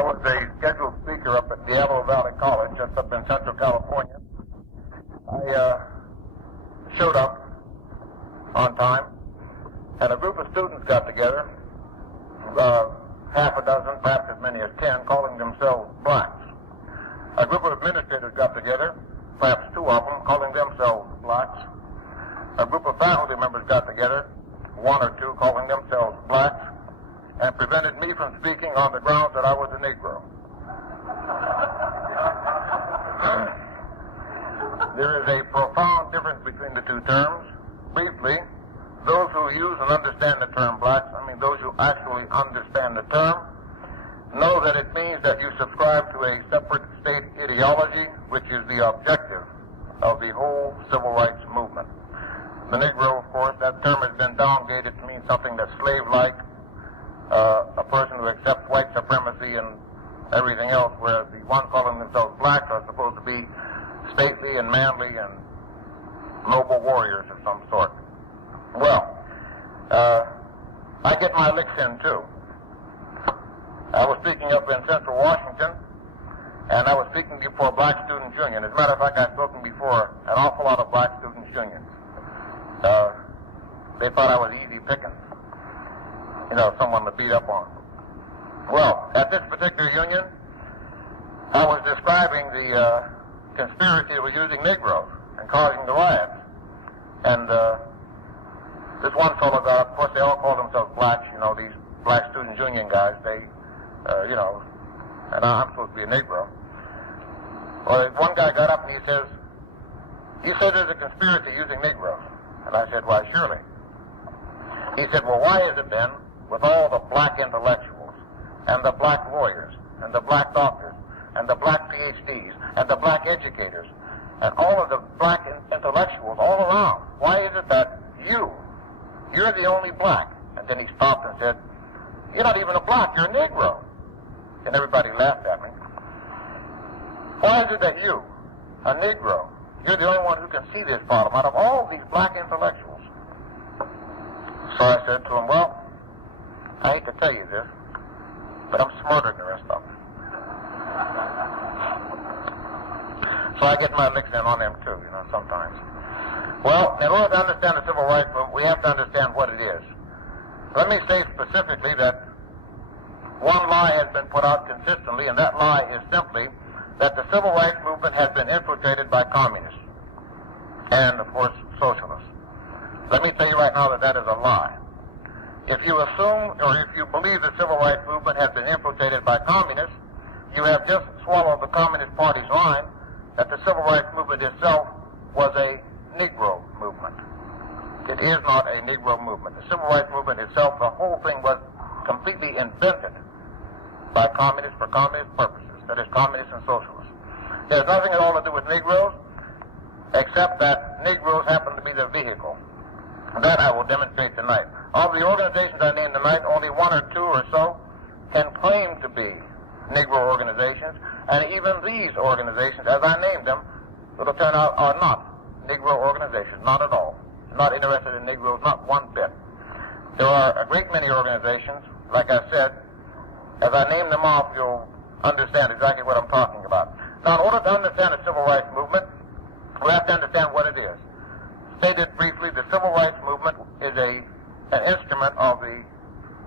I was a scheduled speaker up at Diablo Valley College, just up in Central California. I showed up on time, and a group of students got together, half a dozen, perhaps as many as 10, calling themselves blacks. A group of administrators got together, perhaps 2 of them, calling themselves blacks. A group of faculty members got together, 1 or 2, calling themselves blacks, and prevented me from speaking on the grounds that I was a Negro. There is a profound difference between the 2 terms. Briefly, those who use and understand the term blacks, those who actually understand the term, know that it means that you subscribe to a separate state ideology, which is the objective of the whole civil rights movement. The Negro, of course, that term has been downgraded to mean something that's slave-like, a person who accepts white supremacy and everything else, whereas the ones calling themselves blacks are supposed to be stately and manly and noble warriors of some sort. Well, I get my licks in, too. I was speaking up in Central Washington, and I was speaking before a Black Students Union. As a matter of fact, I've spoken before an awful lot of Black Students Unions. They thought I was easy pickings, someone to beat up on. Well, at this particular union, I was describing the conspiracy that was using Negroes and causing the riots. And this one fellow got up, of course they all call themselves blacks, these Black Students Union guys, they, and I'm supposed to be a Negro. Well, one guy got up and he says, "You said there's a conspiracy using Negroes." And I said, "Why, surely." He said, "Well, why is it then, with all the black intellectuals, and the black lawyers, and the black doctors, and the black PhDs, and the black educators, and all of the black intellectuals all around, why is it that you're the only black?" And then he stopped and said, "You're not even a black, you're a Negro." And everybody laughed at me. Why is it that you, a Negro, you're the only one who can see this problem out of all these black intellectuals? So I said to him, "Well, I hate to tell you this, but I'm smarter than the rest of them." So I get my licks in on them too, sometimes. Well, in order to understand the civil rights movement, we have to understand what it is. Let me say specifically that one lie has been put out consistently, and that lie is simply that the civil rights movement has been infiltrated by communists and, of course, socialists. Let me tell you right now that that is a lie. If you assume or if you believe the civil rights movement has been infiltrated by communists, you have just swallowed the Communist Party's line that the civil rights movement itself was a Negro movement. It is not a Negro movement. The civil rights movement itself, the whole thing was completely invented by communists for communist purposes. That is, communists and socialists. It has nothing at all to do with Negroes, except that Negroes happen to be the vehicle. That I will demonstrate tonight. Of the organizations I named tonight, only 1 or 2 or so can claim to be Negro organizations, and even these organizations, as I named them, it'll turn out are not Negro organizations, not at all. Not interested in Negroes, not one bit. There are a great many organizations, like I said. As I name them off, you'll understand exactly what I'm talking about. Now, in order to understand the civil rights movement, we have to understand what it is. Stated briefly, the civil rights movement is an instrument of the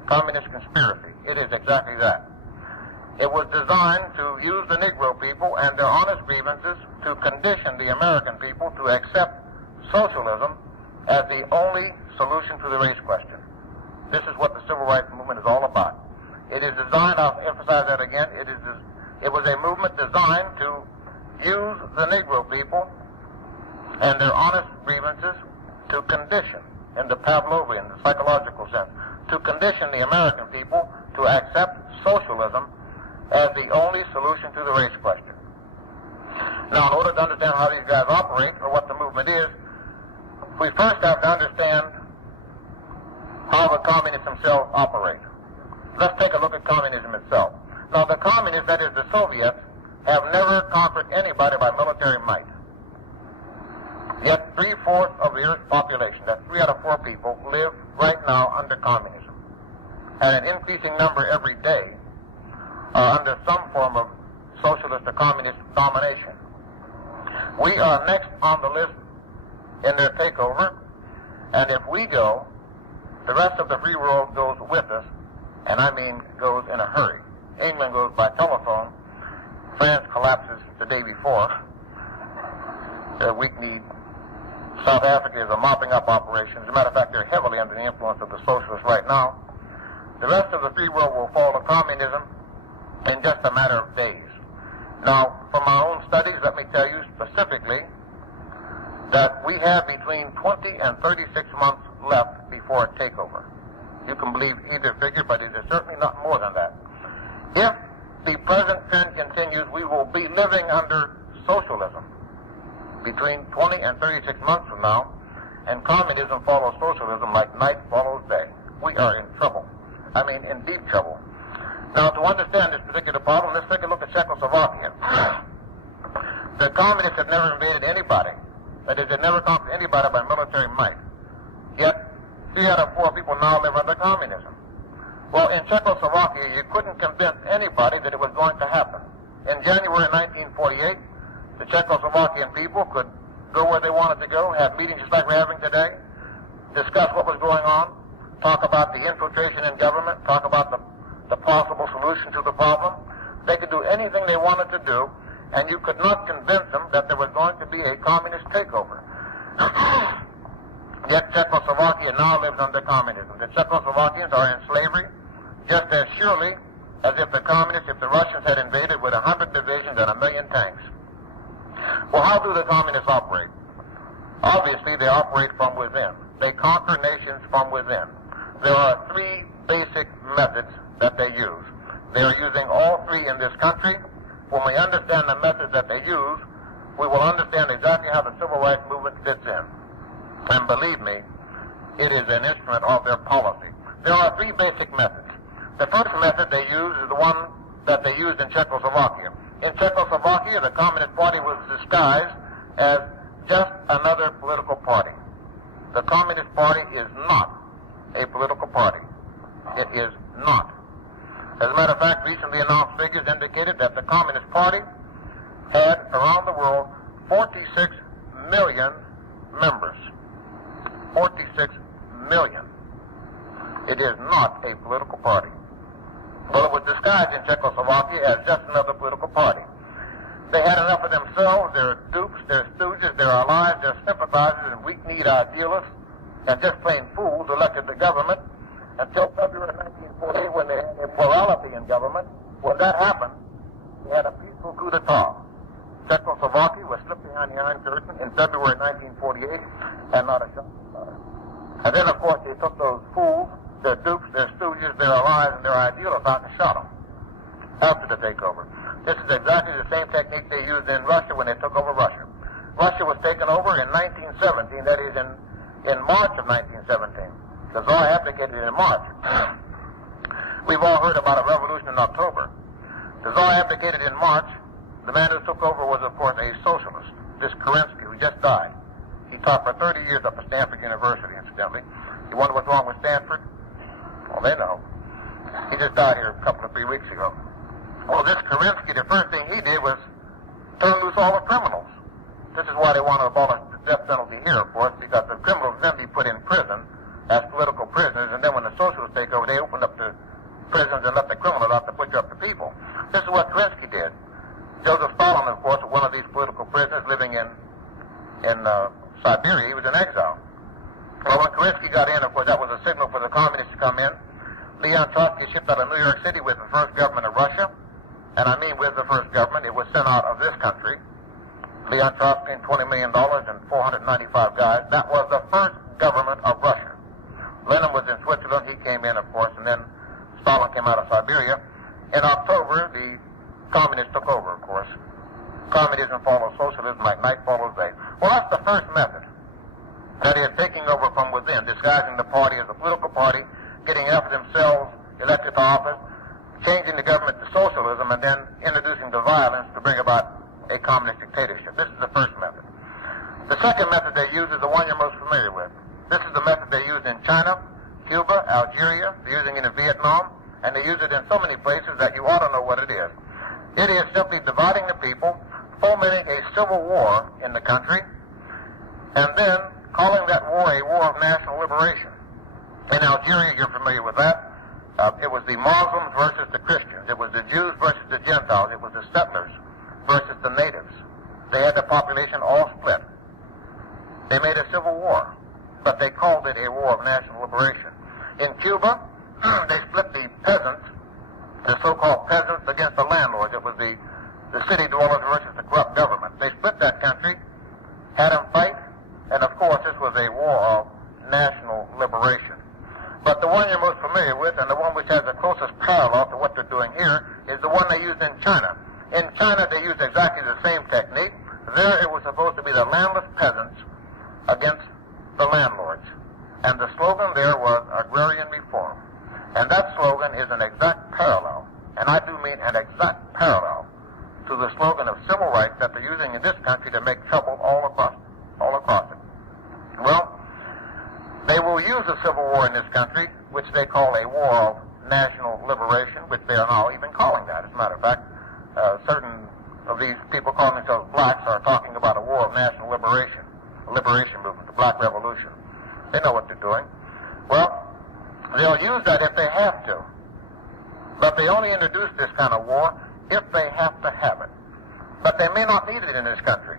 communist conspiracy. It is exactly that. It was designed to use the Negro people and their honest grievances to condition the American people to accept socialism as the only solution to the race question. This is what the civil rights movement is all about. It is designed, I'll emphasize that again, it was a movement designed to use the Negro people and their honest grievances to condition, in the Pavlovian, the psychological sense, to condition the American people to accept socialism as the only solution to the race question. Now, in order to understand how these guys operate, or what the movement is, we first have to understand how the communists themselves operate. Let's take a look at communism itself. Now, the communists, that is the Soviets, have never conquered anybody by military might. Yet 3/4 of the Earth's population, that's 3 out of 4 people, live right now under communism. And an increasing number every day are under some form of socialist or communist domination. We are next on the list in their takeover, and if we go, the rest of the free world goes with us, and I mean goes in a hurry. England goes by telephone. France collapses the day before. They're weak-kneed. South Africa is a mopping up operation. As a matter of fact, they're heavily under the influence of the socialists right now. The rest of the free world will fall to communism in just a matter of days. Now, from our own studies, let me tell you specifically that we have between 20 and 36 months left before a takeover. You can believe either figure, but it is certainly not more than that. If the present trend continues, we will be living under socialism between 20 and 36 months from now, and communism follows socialism like night follows day. We are in trouble. I mean, in deep trouble. Now, to understand this particular problem, let's take a look at Czechoslovakia. The communists had never invaded anybody. That is, they never conquered anybody by military might. Yet, 3 out of 4 people now live under communism. Well, in Czechoslovakia, you couldn't convince anybody that it was going to happen. In January 1948, the Czechoslovakian people could go where they wanted to go, have meetings just like we're having today, discuss what was going on, talk about the infiltration in government, talk about the possible solution to the problem. They could do anything they wanted to do, and you could not convince them that there was going to be a communist takeover. Yet Czechoslovakia now lives under communism. The Czechoslovakians are in slavery just as surely as if the communists, if the Russians had invaded with 100 divisions and 1 million tanks. Well, how do the communists operate? Obviously, they operate from within. They conquer nations from within. There are 3 basic methods that they use. They are using all 3 in this country. When we understand the methods that they use, we will understand exactly how the civil rights movement fits in. And believe me, it is an instrument of their policy. There are 3 basic methods. The first method they use is the one that they used in Czechoslovakia. In Czechoslovakia, the Communist Party was disguised as just another political party. The Communist Party is not a political party. It is not. As a matter of fact, recently announced figures indicated that the Communist Party had around the world 46 million members. 46 million. It is not a political party. Well, it was disguised in Czechoslovakia as just another political party. They had enough of themselves, their dupes, their stooges, their allies, their sympathizers, and weak-kneed idealists, and just plain fools elected the government until February 1948 when they had a plurality in government. When that happened, they had a peaceful coup d'etat. Czechoslovakia was slipped behind the Iron Curtain in February 1948, and not a shot was fired. And then, of course, they took those fools, their dupes, their stooges, their allies, and their idealists out and shot them after the takeover. This is exactly the same technique they used in Russia when they took over Russia. Russia was taken over in 1917, that is in March of 1917. The Tsar abdicated in March. We've all heard about a revolution in October. The Tsar abdicated in March. The man who took over was, of course, a socialist, this Kerensky, who just died. He taught for 30 years up at Stanford University, incidentally. You wonder what's wrong with Stanford? Well, they know. He just died here a couple of 3 weeks ago. Well, this Kerensky, the first thing he did was turn loose all the criminals. This is why they want to abolish the death penalty here, of course, because the criminals then be put in prison as political prisoners, and then when the socialists take over, they open up the prisons and let the criminals out to butcher up the people. This is what Kerensky did. Joseph Stalin, of course, was one of these political prisoners living in Siberia. He was in exile. Well, when Kerensky got in, of course, that was a signal for the communists to come in. Leon Trotsky shipped out of New York City with the first government of Russia, and I mean with the first government. It was sent out of this country. Leon Trotsky and $20 million and 495 guys. That was the first government of Russia. Lenin was in Switzerland. He came in, of course, and then Stalin came out of Siberia. In October, the communists took over, of course. Communism follows socialism like night follows day. Well, that's the first method. That is, taking over from within, disguising the party as a political party, getting enough of themselves elected to office, changing the government to socialism, and then introducing the violence to bring about a communist dictatorship. This is the first method. The second method they use is the one you're most familiar with. This is the method they used in China, Cuba, Algeria. They're using it in Vietnam, and they use it in so many places that you ought to know what it is. It is simply dividing the people, fomenting a civil war in the country, and then calling that war a war of national liberation. In Algeria, you're familiar with that. It was the Muslims versus the Christians. It was the Jews versus the Gentiles. It was the settlers versus the natives. They had the population all split. They made a civil war, but they called it a war of national liberation. In Cuba, they split the peasants, the so-called peasants, against the landlords. It was the city dwellers versus the corrupt government. They split that country, had them fight, and of course this was a war of national liberation. But the one you're most familiar with, and the one which has the closest parallel to what they're doing here, is the one they used in China. In China, they used exactly the same technique. There it was supposed to be the landless peasants against the landlords. And the slogan there was agrarian reform. And that slogan is an exact parallel, and I do mean an exact parallel, to the slogan of civil rights that they're using in this country to make trouble all across it. Well, they will use a civil war in this country, which they call a war of national liberation, which they are now even calling that. As a matter of fact, certain of these people calling themselves blacks are talking about a war of national liberation, a liberation movement, the Black Revolution. They know what they're doing. Well, they'll use that if they have to. But they only introduce this kind of war if they have to have it. But they may not need it in this country.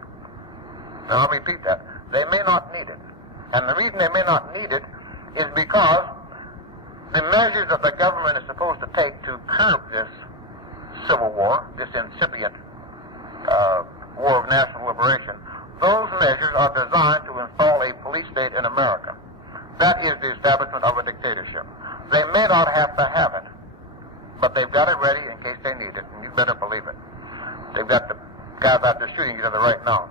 Now, I'll repeat that. They may not need it. And the reason they may not need it is because the measures that the government is supposed to take to curb this civil war, this incipient war of national liberation, those measures are designed to install a police state in America. That is the establishment of a dictatorship. They may not have to have it, but they've got it ready in case they need it, and you better believe it. They've got the guys out there shooting each other right now.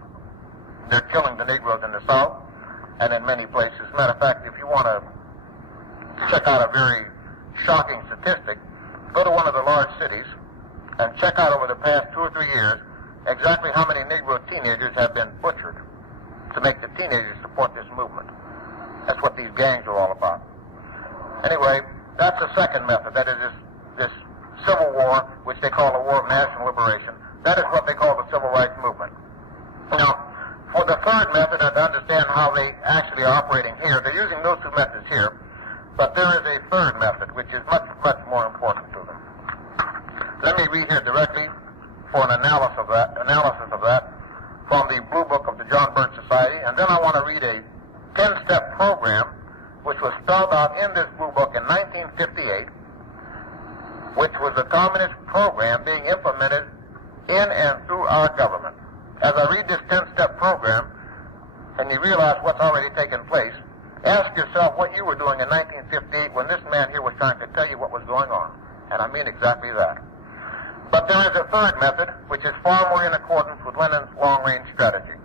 They're killing the Negroes in the South and in many places. As a matter of fact, if you want to check out a very shocking statistic, go to one of the large cities and check out over the past 2 or 3 years exactly how many Negro teenagers have been butchered to make the teenagers support this movement. That's what these gangs are all about. Anyway, that's the second method. That is this civil war, which they call a war of national liberation. That is what they call the civil rights movement. Now, for the third method, and to understand how they actually are operating here, they're using those two methods here, but there is a third method, which is much, much more important to them. Let me read here directly for an analysis of that from the Blue Book of the John Birch Society, and then I want to read a 10-step program which was spelled out in this Blue Book in 1958, which was the communist program being implemented in and through our government. As I read this 10-step program, and you realize what's already taken place, ask yourself what you were doing in 1958 when this man here was trying to tell you what was going on. And I mean exactly that. But there is a third method, which is far more in accordance with Lenin's long-range strategy.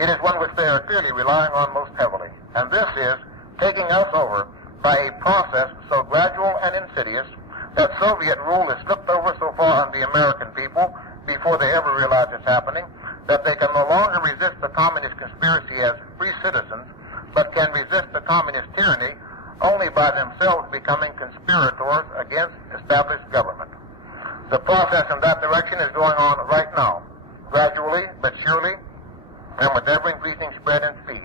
It is one which they are clearly relying on most heavily. And this is taking us over by a process so gradual and insidious that Soviet rule is slipped over so far on the American people before they ever realize it's happening, that they can no longer resist the communist conspiracy as free citizens, but can resist the communist tyranny only by themselves becoming conspirators against established government. The process in that direction is going on right now, gradually but surely, and with ever increasing spread and speed.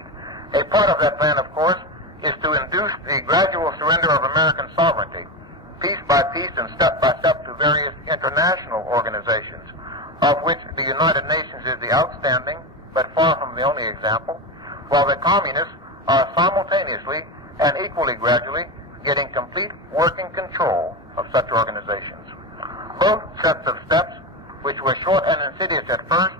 A part of that plan, of course, is to induce the gradual surrender of American sovereignty, piece by piece and step by step, to various international organizations, of which the United Nations is the outstanding, but far from the only example, while the communists are simultaneously and equally gradually getting complete working control of such organizations. Both sets of steps, which were short and insidious at first,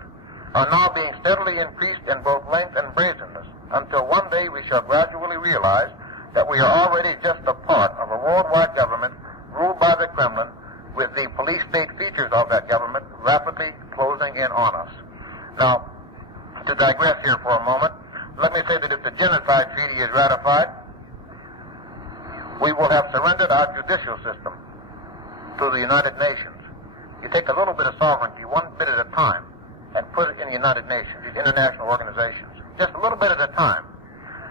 are now being steadily increased in both length and brazenness, until one day we shall gradually realize that we are already just a part of a worldwide government ruled by the Kremlin, with the police state features of that government rapidly closing in on us. Now, to digress here for a moment, let me say that if the Genocide Treaty is ratified, we will have surrendered our judicial system to the United Nations. You take a little bit of sovereignty, one bit at a time, and put it in the United Nations, these international organizations, just a little bit at a time.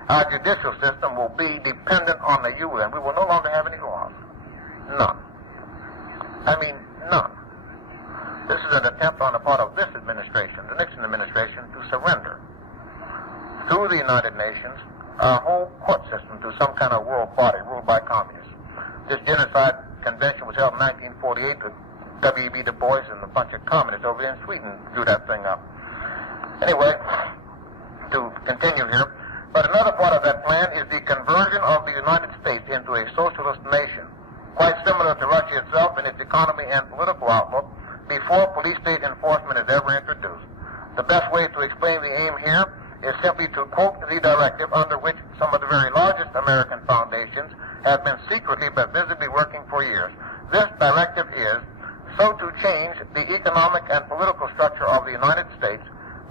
Our judicial system will be dependent on the UN. We will no longer have any laws. None. I mean, none. This is an attempt on the part of this administration, the Nixon administration, to surrender through the United Nations our whole court system to some kind of world party ruled by communists. This genocide convention was held in 1948. W.E.B. Du Bois and a bunch of communists over there in Sweden drew that thing up. Anyway, to continue here, but another part of that plan is the conversion of the United States into a socialist nation, quite similar to Russia itself in its economy and political outlook, before police state enforcement is ever introduced. The best way to explain the aim here is simply to quote the directive under which some of the very largest American foundations have been secretly but visibly working for years. This directive is so to change the economic and political structure of the United States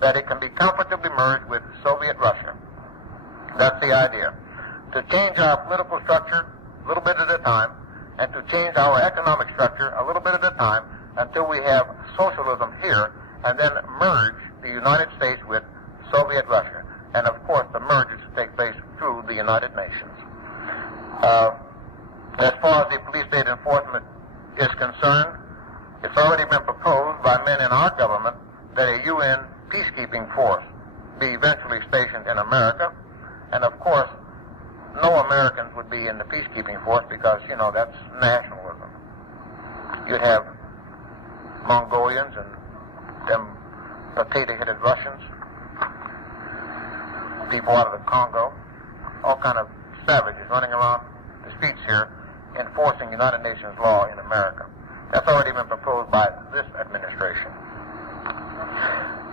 that it can be comfortably merged with Soviet Russia. That's the idea. To change our political structure a little bit at a time, and to change our economic structure a little bit at a time until we have socialism here, and then merge the United States with Soviet Russia. And of course, the mergers take place through the United Nations. As far as the police state enforcement is concerned, it's already been proposed by men in our government that a UN peacekeeping force be eventually stationed in America. And of course, no Americans would be in the peacekeeping force because, you know, that's nationalism. You'd have Mongolians and them potato-headed Russians, people out of the Congo, all kind of savages running around the streets here enforcing United Nations law in America. That's already been proposed by this administration.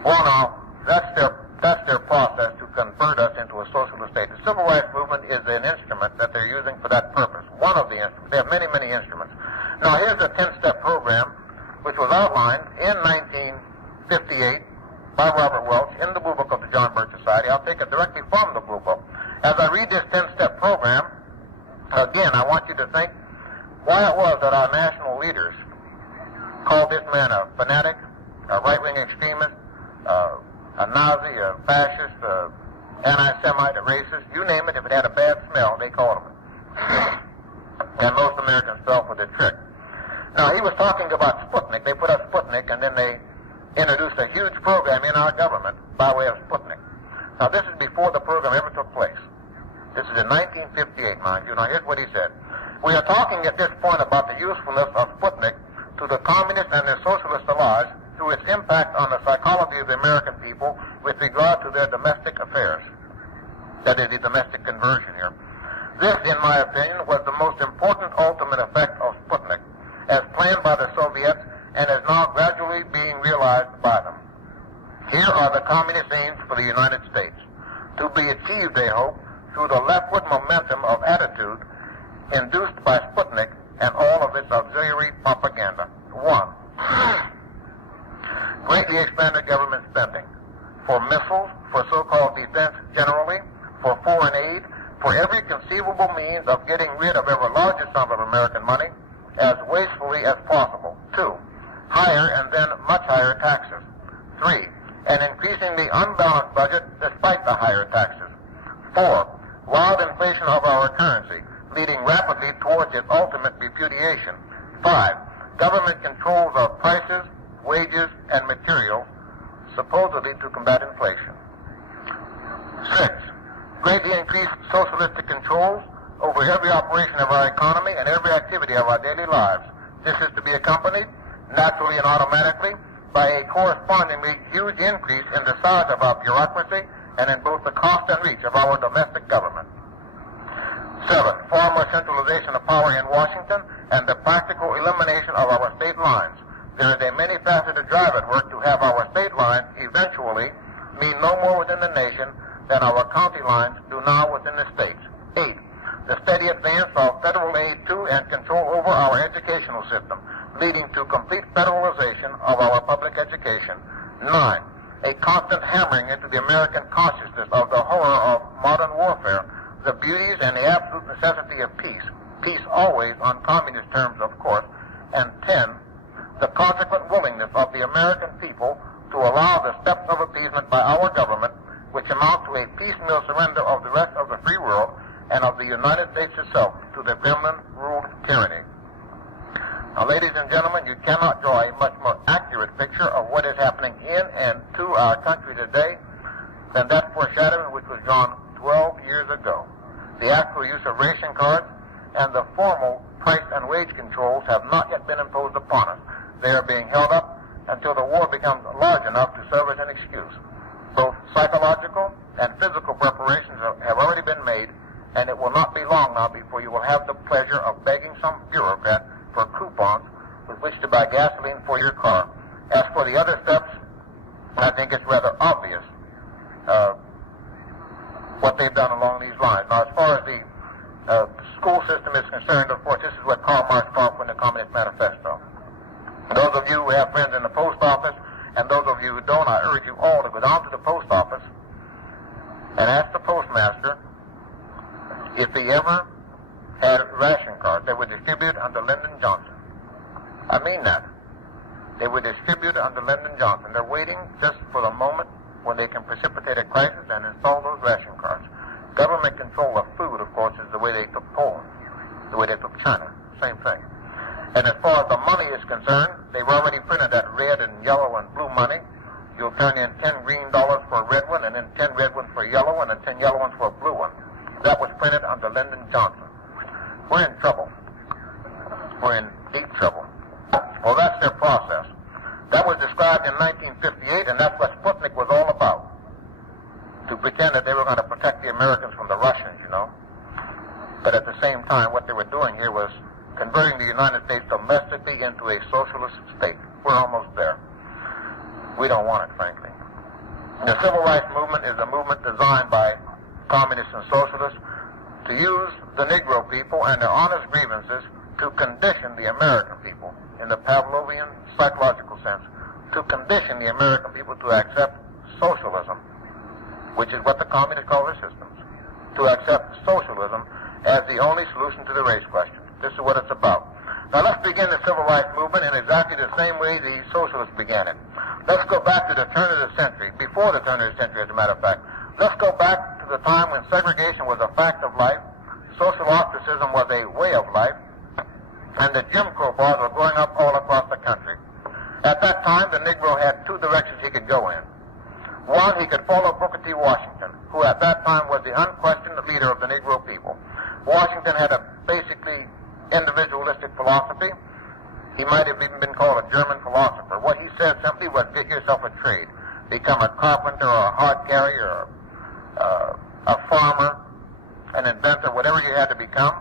Well, now, that's their process to convert us into a socialist state. The Civil Rights Movement is an instrument that they're using for that purpose. One of the instruments. They have many, many instruments. Now, here's a 10-step program which was outlined in 1958 by Robert Welch in the Blue Book of the John Birch Society. I'll take it directly from the Blue Book. As I read this 10-step program, again, I want you to think why it was that our national leaders called this man a fanatic, a right-wing extremist, a Nazi, a fascist, anti-Semite, a racist, you name it. If it had a bad smell, they called him it. And most Americans fell for the trick. Now, he was talking about Sputnik. They put up Sputnik, and then they introduced a huge program in our government by way of Sputnik. Now, this is before the program ever took place. This is in 1958, mind you. Now, here's what he said. We are talking at this point about the usefulness of Sputnik to the communists and their socialist allies through its impact on the psychology of the American people with regard to their domestic affairs. That is the domestic conversion here. This, in my opinion, was the most important ultimate effect of Sputnik, as planned by the Soviets and is now gradually being realized by them. Here are the communist aims for the United States, to be achieved, they hope, through the leftward momentum of attitude induced by Sputnik and all of its auxiliary propaganda. 1. Greatly expanded government spending for missiles, for so-called defense generally, for foreign aid, for every conceivable means of getting rid of ever larger sum of American money as wastefully as possible. 2. Higher and then much higher taxes. 3. An increasingly unbalanced budget despite the higher taxes. 4. Wild inflation of our currency, leading rapidly towards its ultimate repudiation. 5. Government controls of prices, wages, and materials, supposedly to combat inflation. 6. Greatly increased socialistic controls over every operation of our economy and every activity of our daily lives. This is to be accompanied, naturally and automatically, by a correspondingly huge increase in the size of our bureaucracy and in both the cost and reach of our domestic government. 7. Far more centralization of power in Washington and the practical elimination of our state lines. There is a many-faceted drive at work to have our state lines eventually mean no more within the nation than our county lines do now within the states. 8. The steady advance of federal aid to and control over our educational system, leading to complete federalization of our public education. 9. A constant hammering into the American consciousness of the horror of modern warfare, the beauties and the absolute necessity of peace. Peace always on communist terms, of course. And 10. The consequent willingness of the American people to allow the steps of appeasement by our government, which amount to a piecemeal surrender of the rest of the free world and of the United States itself to the Kremlin-ruled tyranny. Now, ladies and gentlemen, you cannot draw a much more accurate picture of what is happening in and to our country today than that foreshadowing which was drawn 12 years ago. The actual use of ration cards and the formal price and wage controls have not yet been imposed upon us. They are being held up until the war becomes large enough to serve as an excuse. Both psychological and physical preparations have already been made, and it will not be long now before you will have the pleasure of begging some bureaucrat for coupons with which to buy gasoline for your car. As for the other steps, I think it's rather obvious what they've done along these lines. Now, as far as the school system is concerned, of course, this is what Karl Marx taught in the Communist Manifesto. Those of you who have friends in the post office, and those of you who don't, I urge you all to go down to the post office and ask the postmaster if he ever had ration cards that were distributed under Lyndon Johnson. I mean that. They were distributed under Lyndon Johnson. They're waiting just for the moment when they can precipitate a crisis and install those ration cards. Government control of food, of course, is the way they took Poland, the way they took China. Same thing. And as far as the money is concerned, they've already printed that red and yellow and blue money. You'll turn in 10 green dollars for a red one, and then 10 red ones for a yellow one, and 10 yellow ones for a blue one. That was printed under Lyndon Johnson. We're in trouble. We're in deep trouble. Well, that's their process. That was described in 1958, and that's what Sputnik was all about. To pretend that they were going to protect the Americans from the Russians, you know. But at the same time, what they were doing here was converting the United States domestically into a socialist state. We're almost there. We don't want it, frankly. The civil rights movement is a movement designed by communists and socialists to use the Negro people and their honest grievances to condition the American people, in the Pavlovian psychological sense, to condition the American people to accept socialism, which is what the communists call their systems, to accept socialism as the only solution to the race question. This is what it's about. Now let's begin the civil rights movement in exactly the same way the socialists began it. Let's go back to the turn of the century, before the turn of the century, as a matter of fact. Let's go back to the time when segregation was a fact of life, social ostracism was a way of life, and the Jim Crow laws were going up all across the country. At that time, the Negro had two directions he could go in. One, he could follow Booker T. Washington, who at that time was the unquestioned leader of the Negro people. Washington had a basically individualistic philosophy. He might have even been called a German philosopher. What he said simply was, get yourself a trade. Become a carpenter or a hod carrier or a farmer, an inventor, whatever you had to become.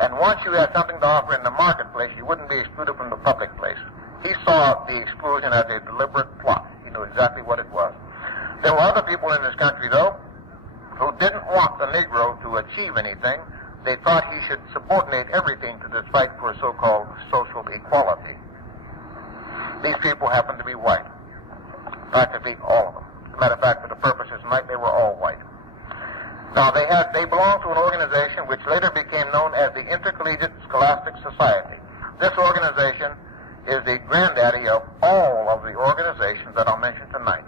And once you had something to offer in the marketplace, you wouldn't be excluded from the public place. He saw the exclusion as a deliberate plot. He knew exactly what it was. There were other people in this country, though, who didn't want the Negro to achieve anything. They thought he should subordinate everything to this fight for so-called social equality. These people happened to be white. Practically all of them. As a matter of fact, for the purposes tonight, they were all white. Now, they belonged to an organization which later became known as the Intercollegiate Scholastic Society. This organization is the granddaddy of all of the organizations that I'll mention tonight.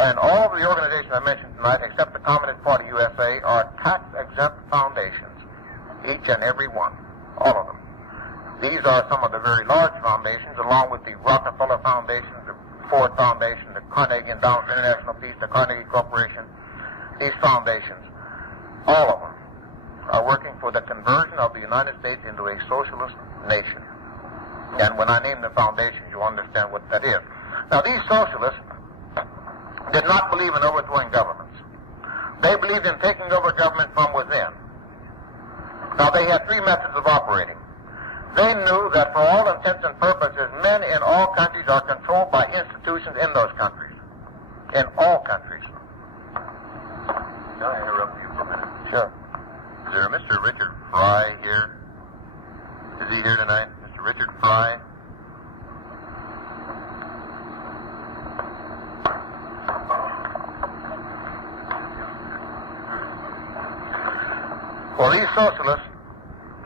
And all of the organizations I mentioned tonight, except the Communist Party USA, are tax-exempt foundations. Each and every one. All of them. These are some of the very large foundations, along with the Rockefeller Foundation, the Ford Foundation, the Carnegie Endowment for International Peace, the Carnegie Corporation. These foundations, all of them, are working for the conversion of the United States into a socialist nation. And when I name the foundations, you'll understand what that is. Now, these socialists did not believe in overthrowing governments. They believed in taking over government from within. Now, they had three methods of operating. They knew that for all intents and purposes, men in all countries are controlled by institutions in those countries. In all countries. Can I interrupt you for a minute? Sure. Is there a Mr. Richard Fry here? Is he here tonight? Mr. Richard Fry? Well, these socialists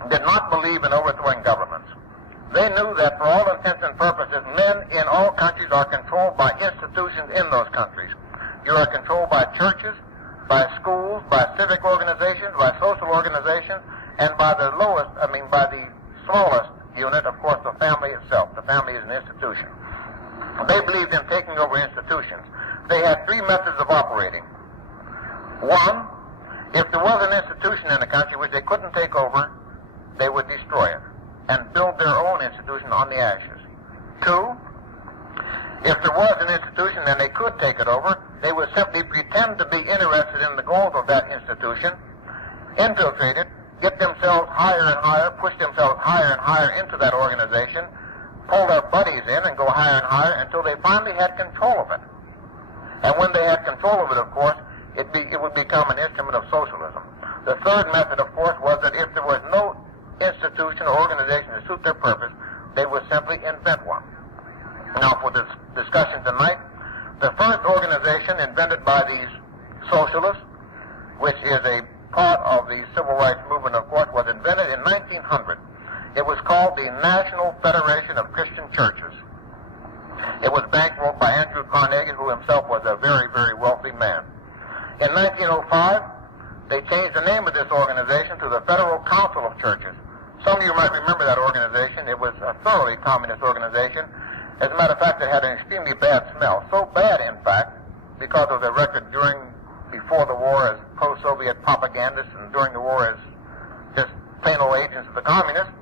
did not believe in overthrowing governments. They knew that for all intents and purposes, men in all countries are controlled by institutions in those countries. You are controlled by churches, by schools, by civic organizations, by social organizations, and by the by the smallest unit, of course, the family itself. The family is an institution. They believed in taking over institutions. They had three methods of operating. One, if there was an institution in the country which they couldn't take over, they would destroy it and build their own institution on the ashes. Two, if there was an institution and they could take it over, they would simply pretend to be interested in the goals of that institution, infiltrate it, get themselves higher and higher, push themselves higher and higher into that organization, pull their buddies in and go higher and higher until they finally had control of it. And when they had control of it, of course, it would become an instrument of socialism. The third method, of course, was that if there was no institution or organization to suit their purpose, they would simply invent one. Now, for this discussion tonight, the first organization invented by these socialists, which is a part of the civil rights movement, of course, was invented in 1900. It was called the National Federation of Christian Churches. It was bankrolled by Andrew Carnegie, who himself was a very, very wealthy man. In 1905, they changed the name of this organization to the Federal Council of Churches. Some of you might remember that organization. It was a thoroughly communist organization. As a matter of fact, it had an extremely bad smell. So bad, in fact, because of the record before the war as pro-Soviet propagandists and during the war as just plain old agents of the communists.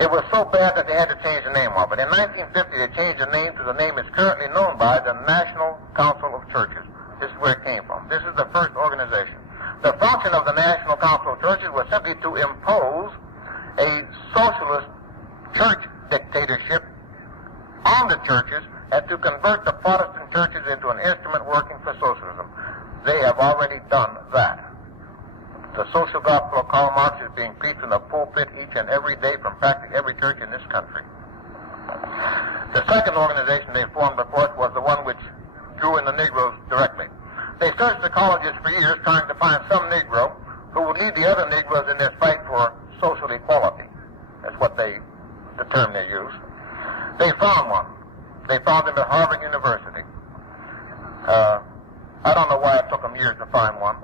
It was so bad that they had to change the name of it. In 1950, they changed the name to the name it's currently known by, the National Council of Churches. This is where it came from. This is the first organization. The function of the National Council of Churches was simply to impose a socialist church dictatorship on the churches and to convert the Protestant churches into an instrument working for socialism. They have already done that. The social gospel of Karl Marx is being preached in the pulpit each and every day from practically every church in this country. The second organization they formed, of course, was the one which drew in the Negroes directly. They searched the colleges for years trying to find some Negro who would lead the other Negroes in this fight for social equality. That's the term they used. They found one. They found him at Harvard University. I don't know why it took them years to find one.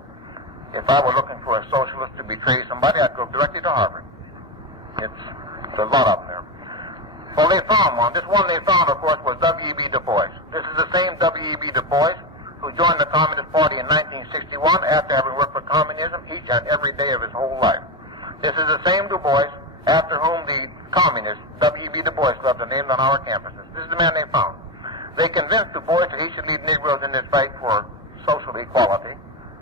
If I were looking for a socialist to betray somebody, I'd go directly to Harvard. It's a lot of them there. Well, they found one. This one they found, of course, was W.E.B. Du Bois. This is the same W.E.B. Du Bois who joined the Communist Party in 1961 after having worked for communism each and every day of his whole life. This is the same Du Bois after whom the communist W.E.B. Du Bois clubs are named on our campuses. This is the man they found. They convinced Du Bois that he should lead Negroes in this fight for social equality,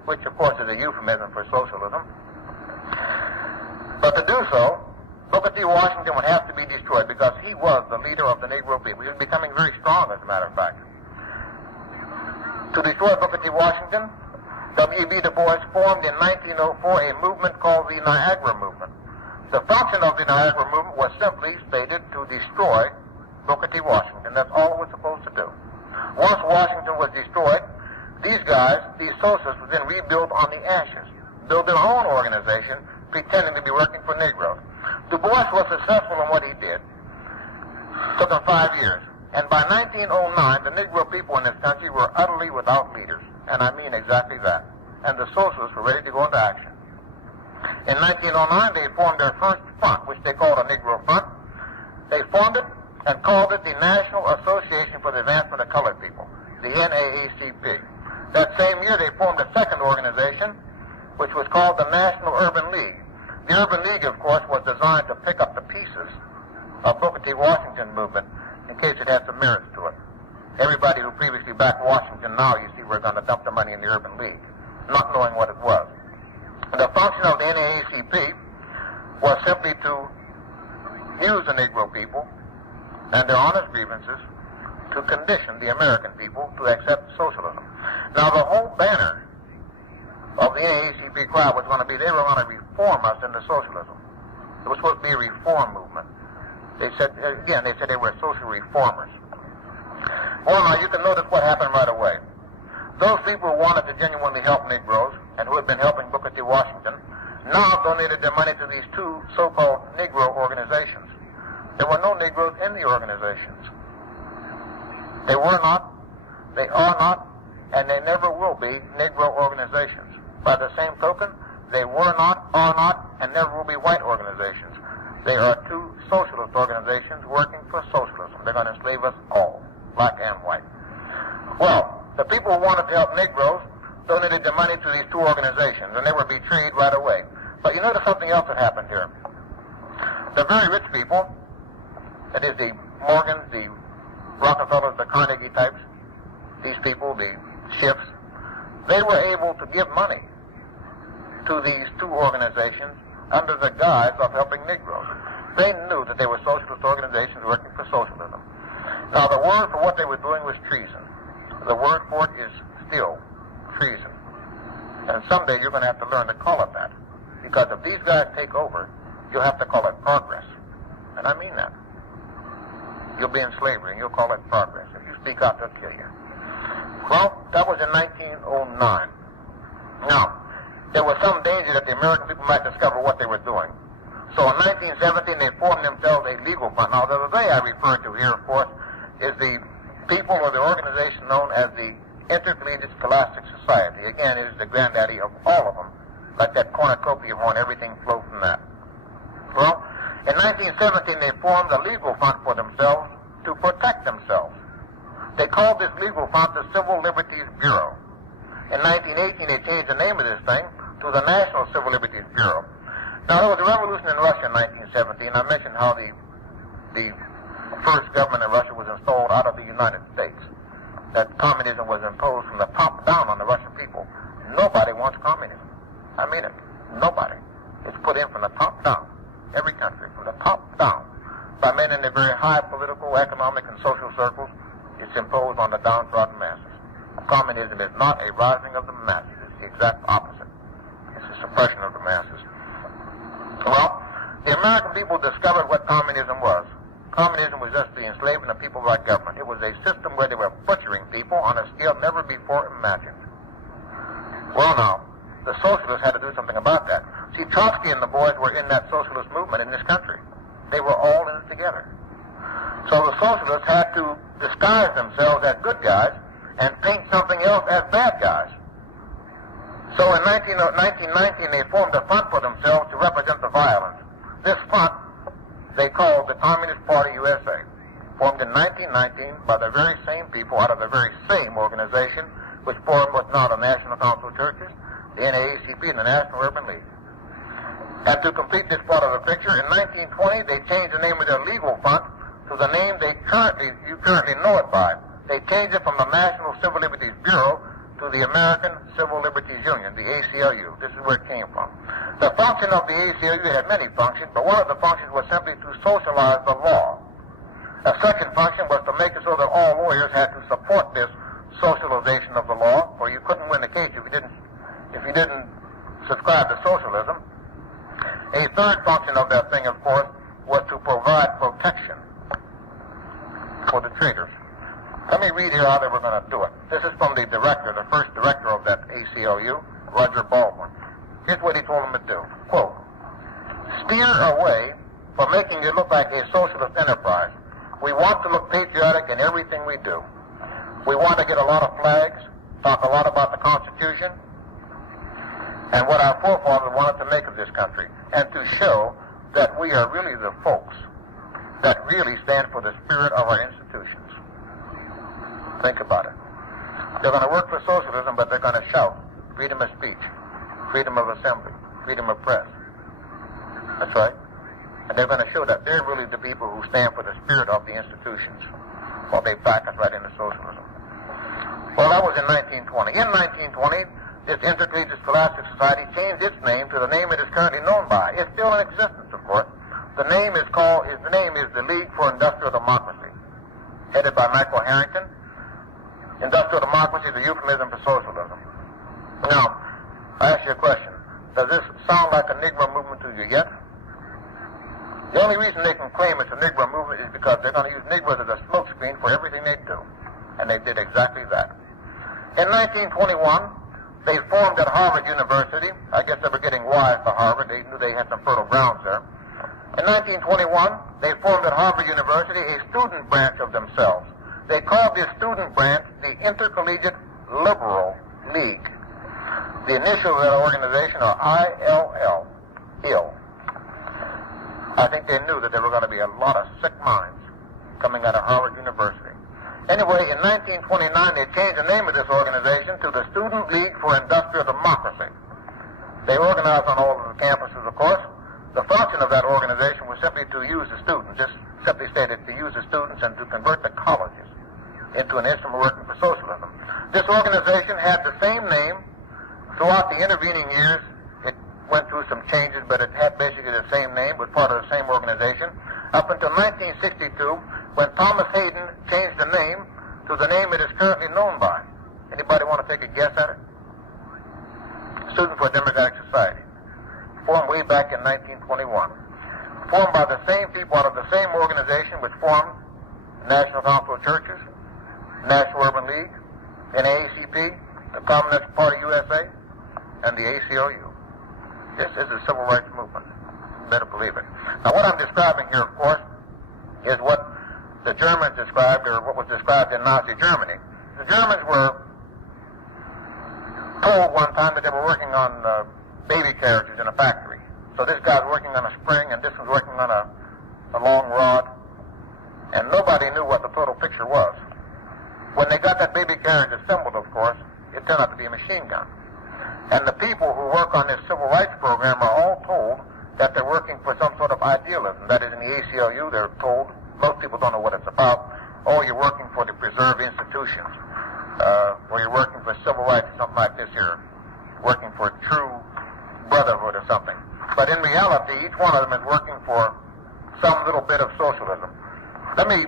which, of course, is a euphemism for socialism. But to do so, Booker T. Washington would have to be destroyed because he was the leader of the Negro people. He was becoming very strong, as a matter of fact. To destroy Booker T. Washington, W.E.B. Du Bois formed in 1904 a movement called the Niagara Movement. The function of the Niagara Movement was simply stated to destroy Booker T. Washington. That's all it was supposed to do. Once Washington was destroyed, these guys, these socialists, would then rebuild on the ashes, build their own organization, pretending to be working for Negroes. Du Bois was successful in what he did. Took him 5 years. And by 1909, the Negro people in this country were utterly without leaders. And I mean exactly that. And the socialists were ready to go into action. In 1909, they formed their first front, which they called a Negro Front. They formed it and called it the National Association for the Advancement of Colored People, the NAACP. That same year, they formed a second organization, which was called the National Urban League. The Urban League, of course, was designed to pick up the pieces of Booker T. Washington movement in case it had some merits to it. Everybody who previously backed Washington now, you see, were going to dump the money in the Urban League, not knowing what it was. The function of the NAACP was simply to use the Negro people and their honest grievances to condition the American people to accept socialism. Now, the whole banner of the NAACP crowd was going to be they were going to reform us into socialism. It was supposed to be a reform movement. They said they were social reformers. Well, now, you can notice what happened right away. Those people who wanted to genuinely help Negroes and who had been helping Booker T. Washington now donated their money to these two so-called Negro organizations. There were no Negroes in the organizations. They were not, they are not, and they never will be Negro organizations. By the same token, they were not, are not, and never will be white organizations. They are two socialist organizations working for socialism. They're going to enslave us all. black and white. Well, the people who wanted to help Negroes donated their money to these two organizations, and they were betrayed right away. But you notice something else that happened here. The very rich people, that is the Morgans, the Rockefellers, the Carnegie types, these people, the Schiffs, they were able to give money to these two organizations under the guise of helping Negroes. They knew that they were socialist organizations working for socialism. Now, the word for what they were doing was treason. The word for it is still treason. And someday you're going to have to learn to call it that. Because if these guys take over, you'll have to call it progress. And I mean that. You'll be in slavery and you'll call it progress. If you speak out, they'll kill you. Well, that was in 1909. Now, there was some danger that the American people might discover what they were doing. So in 1917, they formed themselves a legal fund. Now, the they I refer to here, of course, is the people or the organization known as the Intercollegiate Scholastic Society. Again, it is the granddaddy of all of them. Like that cornucopia horn, everything flows from that. Well, in 1917, they formed a legal fund for themselves to protect themselves. They called this legal fund the Civil Liberties Bureau. In 1918, they changed the name of this thing to the National Civil Liberties Bureau. Now, there was a revolution in Russia in 1917. I mentioned how the first government in Russia was installed out of the United States. That communism was imposed from the top down on the Russian people. Nobody wants communism. I mean it. Nobody. It's put in from the top down. Every country, from the top down. By men in the very high political, economic, and social circles, it's imposed on the downtrodden masses. Communism is not a rising of the masses. It's the exact opposite. It's a suppression of the masses. Well, the American people discovered what communism was. Communism was just the enslavement of people by government. It was a system where they were butchering people on a scale never before imagined. Well, now, the socialists had to do something about that. See, Trotsky and the boys were in that socialist movement in this country. They were all in it together. So the socialists had to disguise themselves as good guys and paint something else as bad guys. So in 1919, they formed a front for themselves to represent the violence. This front they called the Communist Party USA, formed in 1919 by the very same people out of the very same organization which formed what's now the National Council of Churches, the NAACP, and the National Urban League. And to complete this part of the picture, in 1920, they changed the name of their legal fund to the name you currently know it by. They changed it from the National Civil Liberties Bureau to the American Civil Liberties Union, the ACLU. This is where it came from. The function of the ACLU had many functions, but one of the functions was simply to socialize the law. A second function was to make it so that all lawyers had to support this socialization of the law, or you couldn't win the case if you didn't subscribe to socialism. A third function of that thing, of course, was to provide protection for the traitors. Let me read here how they were going to do it. This is from the director, the first director of that ACLU, Roger Baldwin. Here's what he told them to do. Quote, steer away from making it look like a socialist enterprise. We want to look patriotic in everything we do. We want to get a lot of flags, talk a lot about the Constitution, and what our forefathers wanted to make of this country, and to show that we are really the folks that really stand for the spirit of our institutions. Think about it. They're going to work for socialism, but they're going to shout freedom of speech, freedom of assembly, freedom of press. That's right. And they're going to show that they're really the people who stand for the spirit of the institutions, while they back us right into socialism. Well, that was in 1920. In 1920, this Intercollegiate Scholastic Society changed its name to the name it is currently known by. It's still in existence, of course. The name is the League for Industrial Democracy, headed by Michael Harrington. Industrial democracy is a euphemism for socialism. Now, I ask you a question. Does this sound like a Negro movement to you yet? The only reason they can claim it's a Negro movement is because they're going to use Negroes as a smokescreen for everything they do. And they did exactly that. In 1921, they formed at Harvard University. I guess they were getting wise to Harvard. They knew they had some fertile grounds there. In 1921, they formed at Harvard University a student branch of themselves. They called this student branch the Intercollegiate Liberal League. The initials of that organization are ILL, IL. I think they knew that there were going to be a lot of sick minds coming out of Harvard University. Anyway, in 1929, they changed the name of this organization to the Student League for Industrial Democracy. They organized on all of the campuses, of course. The function of that organization was simply to use the students, just simply stated, to use the students and to convert the colleges into an instrument working for socialism. This organization had the same name throughout the intervening years. It went through some changes, but it had basically the same name, was part of the same organization, up until 1962, when Thomas Hayden changed the name to the name it is currently known by. Anybody want to take a guess at it? Student for a Democratic Society. Formed way back in 1921. Formed by the same people out of the same organization which formed the National Council of Churches, National Urban League, NAACP, the Communist Party USA, and the ACLU. This is the civil rights movement. You better believe it. Now, what I'm describing here, of course, is what the Germans described, or what was described in Nazi Germany. The Germans were told one time that they were working on baby carriages in a factory. So this guy's working on a spring, and this one's working on a long rod, and nobody knew what the total picture was. When they got that baby carriage assembled, of course, it turned out to be a machine gun. And the people who work on this civil rights program are all told that they're working for some sort of idealism. That is, in the ACLU, they're told, most people don't know what it's about, oh, you're working for the preserved institutions, or you're working for civil rights, something like this here, working for true brotherhood or something. But in reality, each one of them is working for some little bit of socialism. Let me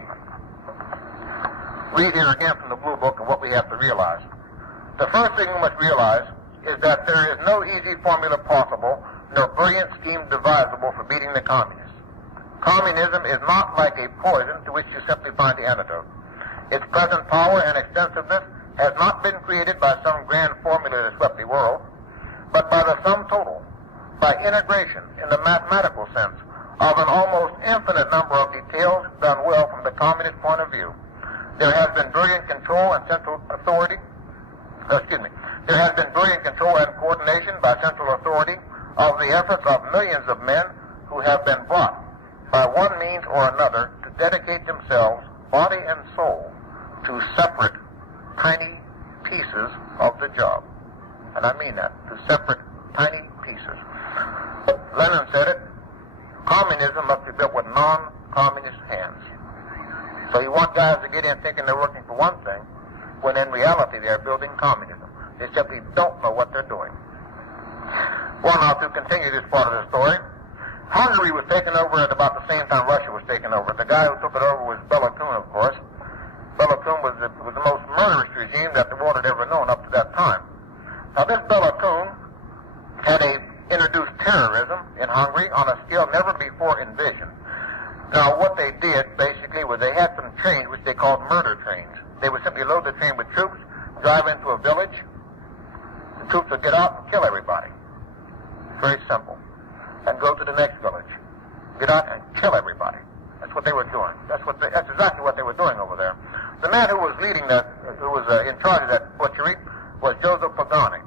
read here again from the Blue Book of what we have to realize. The first thing we must realize is that there is no easy formula possible, nor brilliant scheme devisable for beating the communists. Communism is not like a poison to which you simply find the antidote. Its present power and extensiveness has not been created by some grand formula that swept the world, but by the sum total, by integration in the mathematical sense of an almost infinite number of details done well from the communist point of view. There has been brilliant control and central authority, there has been brilliant control and coordination by central authority of the efforts of millions of men who have been brought by one means or another to dedicate themselves, body and soul, to separate, tiny pieces of the job. And I mean that, to separate, tiny pieces. Lenin said it, communism must be built with non-communist hands. So you want guys to get in thinking they're working for one thing, when in reality they're building communism. They simply don't know what they're doing. Well, now, to continue this part of the story, Hungary was taken over at about the same time Russia was taken over. The guy who took it over was Bela Kun, of course. Bela Kun was the most murderous regime that the world had ever known up to that time. Now, this Bela Kun had introduced terrorism in Hungary on a scale never before envisioned. Now, what they did, basically, was they had some trains which they called murder trains. They would simply load the train with troops, drive into a village. The troops would get out and kill everybody. Very simple. And go to the next village. Get out and kill everybody. That's what they were doing. That's exactly what they were doing over there. The man who was leading that, who was in charge of that butchery, was Joseph Pagani.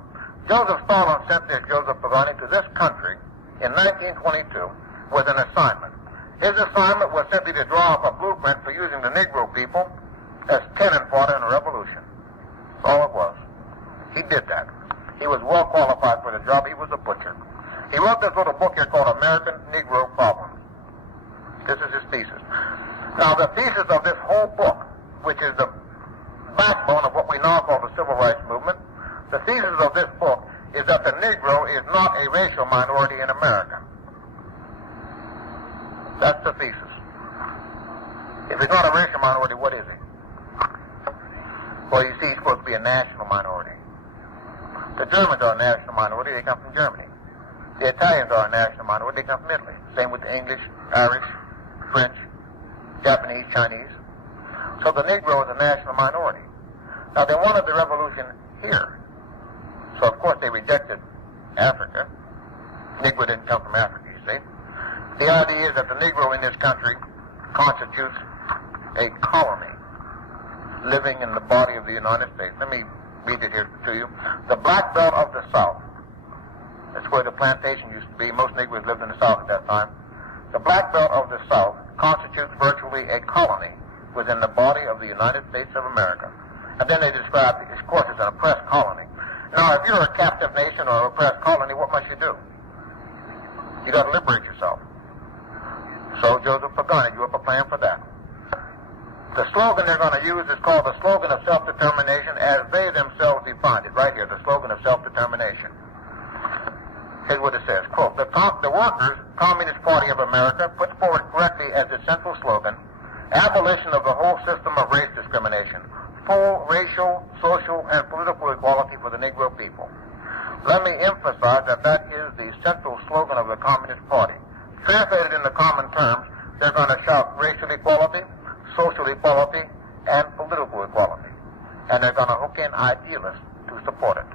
Joseph Stalin sent this Joseph Pagani to this country in 1922 with an assignment. His assignment was simply to draw up a blueprint for using the Negro people as cannon fodder in a revolution. That's all it was. He did that. He was well qualified for the job. He was a butcher. He wrote this little book here called American Negro Problems. This is his thesis. Now, the thesis of this whole book, which is the backbone of what we now call the Civil Rights Movement, the thesis of this book is that the Negro is not a racial minority in America. That's the thesis. If he's not a racial minority, what is he? Well, you see, he's supposed to be a national minority. The Germans are a national minority. They come from Germany. The Italians are a national minority. They come from Italy. Same with the English, Irish, French, Japanese, Chinese. So the Negro is a national minority. Now, they wanted the revolution here. So, of course, they rejected Africa. Negro didn't come from Africa, you see. The idea is that the Negro in this country constitutes a colony living in the body of the United States. Let me read it here to you. The Black Belt of the South. That's where the plantation used to be. Most Negroes lived in the South at that time. The Black Belt of the South constitutes virtually a colony within the body of the United States of America. And then they describe, of course, as an oppressed colony. Now, if you're a captive nation or an oppressed colony, what must you do? You got to liberate yourself. So Joseph Pagani drew up a plan for that. The slogan they're going to use is called the slogan of self-determination as they themselves defined it. Right here, the slogan of self-determination. Here's what it says, quote, the Workers' Communist Party of America puts forward correctly as its central slogan, abolition of the whole system of race discrimination, full racial, social, and political equality for the Negro people. Let me emphasize that that is the central slogan of the Communist Party. Translated into common terms, they're going to shout racial equality, social equality, and political equality. And they're going to hook in idealists to support it.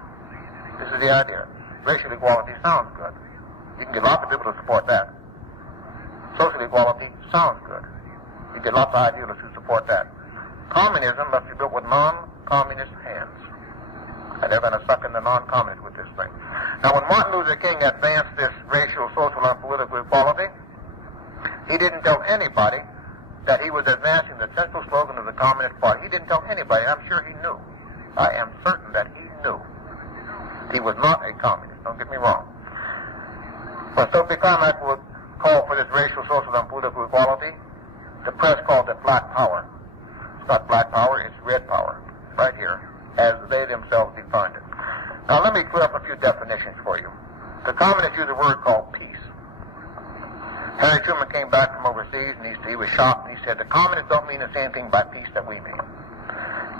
This is the idea. Racial equality sounds good. You can get lots of people to support that. Social equality sounds good. You get lots of idealists who support that. Communism must be built with non-communist hands. And they're going to suck in the non-communists with this thing. Now, when Martin Luther King advanced this racial, social, and political equality, he didn't tell anybody that he was advancing the central slogan of the Communist Party. He didn't tell anybody. I'm sure he knew. I am certain that he knew. He was not a communist. Don't get me wrong. When Sophie Carmack would call for this racial, social, and political equality, the press called it black power. It's not black power, it's red power. Right here, as they themselves defined it. Now let me clear up a few definitions for you. The communists use a word called peace. Harry Truman came back from overseas and he was shocked and he said, the communists don't mean the same thing by peace that we mean.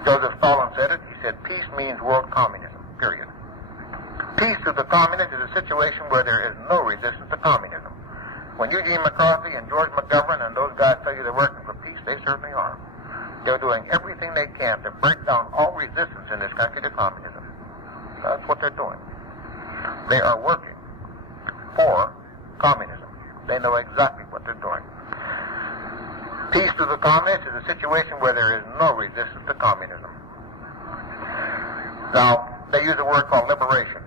Joseph Stalin said it. He said, peace means world communism, period. Peace to the communists is a situation where there is no resistance to communism. When Eugene McCarthy and George McGovern and those guys tell you they're working for peace, they certainly are. They're doing everything they can to break down all resistance in this country to communism. That's what they're doing. They are working for communism. They know exactly what they're doing. Peace to the communists is a situation where there is no resistance to communism. Now, they use a word called liberation.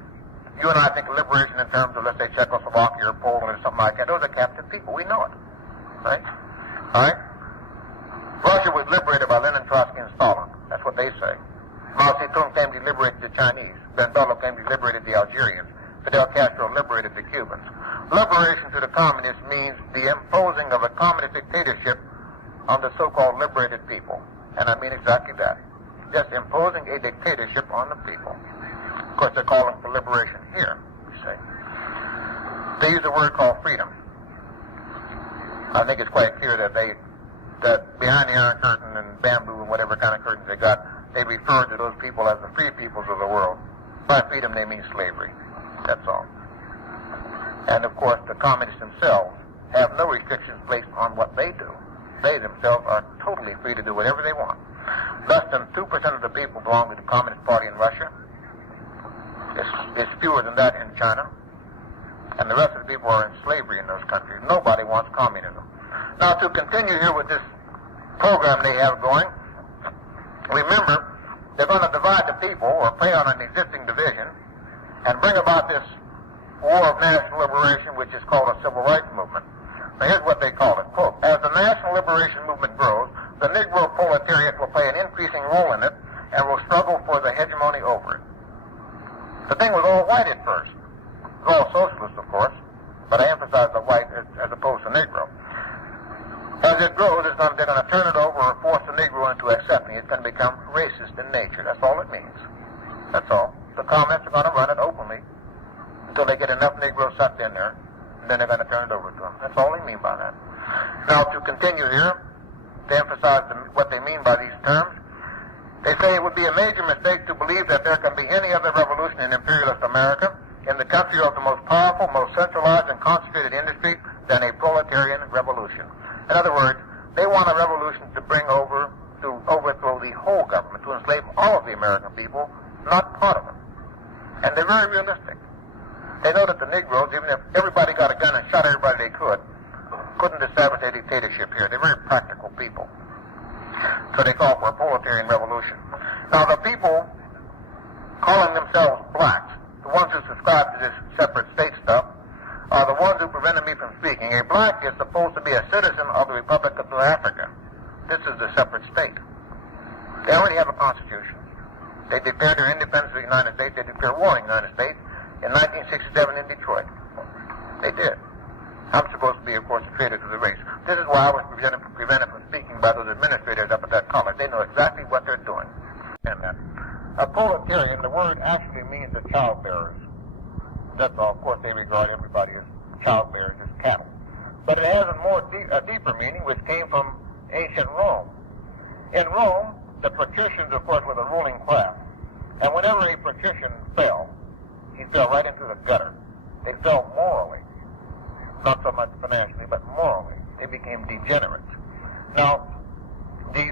You and I think of liberation in terms of, let's say, Czechoslovakia or Poland or something like that. Those are captive people. We know it. Right? All right? Russia was liberated by Lenin, Trotsky, and Stalin. That's what they say. Mao Zedong came to liberate the Chinese. Ben Bella came to liberate the Algerians. Fidel Castro liberated the Cubans. Liberation to the communists means the imposing of a communist dictatorship on the so-called liberated people. And I mean exactly that. Just imposing a dictatorship on the people. Of course, they're calling for liberation here, you see. They use a word called freedom. I think it's quite clear that behind the Iron Curtain and bamboo and whatever kind of curtains they got, they refer to those people as the free peoples of the world. By freedom, they mean slavery. That's all. And, of course, the communists themselves have no restrictions placed on what they do. They themselves are totally free to do whatever they want. Less than 2% of the people belong to the Communist Party in Russia. It's fewer than that in China. And the rest of the people are in slavery in those countries. Nobody wants communism. Now, to continue here with this program they have going, remember, they're going to divide the people or play on an existing division and bring about this war of national liberation, which is called a civil rights movement. Now, here's what they call it. Quote, as the national liberation movement grows, the Negro proletariat will play an increasing role in it and will struggle for the hegemony over it. The thing was all white at first. It was all socialist, of course, but I emphasize the white as opposed to Negro. As it grows, they're going to turn it over or force the Negro into accepting it. It's going to become racist in nature. That's all it means. That's all. The communists are going to run it openly until they get enough Negroes sucked in there, and then they're going to turn it over to them. That's all they mean by that. Now, to continue here, to emphasize what they mean by these terms, they say it would be a major mistake to believe that there can be any other revolution in imperialist America in the country of the most powerful, most centralized, and concentrated industry than a proletarian revolution. In other words, they want a revolution to overthrow the whole government, to enslave all of the American people, not part of them. And they're very realistic. They know that the Negroes, even if everybody got a gun and shot everybody they could, couldn't establish a dictatorship here. They're very practical people. So they call for a proletarian revolution. Now, the people calling themselves blacks, the ones who subscribe to this separate state stuff, are the ones who prevented me from speaking. A black is supposed to be a citizen of the Republic of South Africa. This is the separate constitutions. They declared their independence of the United States. They declared war on the United States in 1967 in Detroit. They did. I'm supposed to be, of course, a traitor to the race. This is why I was prevented from speaking by those administrators up at that college. They know exactly what they're doing. And a proletarian, the word actually means the child bearers. That's all. Of course, they regard everybody as child bearers, as cattle. But it has a deeper meaning, which came from ancient Rome. In Rome, the patricians, of course, were the ruling class. And whenever a patrician fell, he fell right into the gutter. They fell morally. Not so much financially, but morally. They became degenerates. Now, these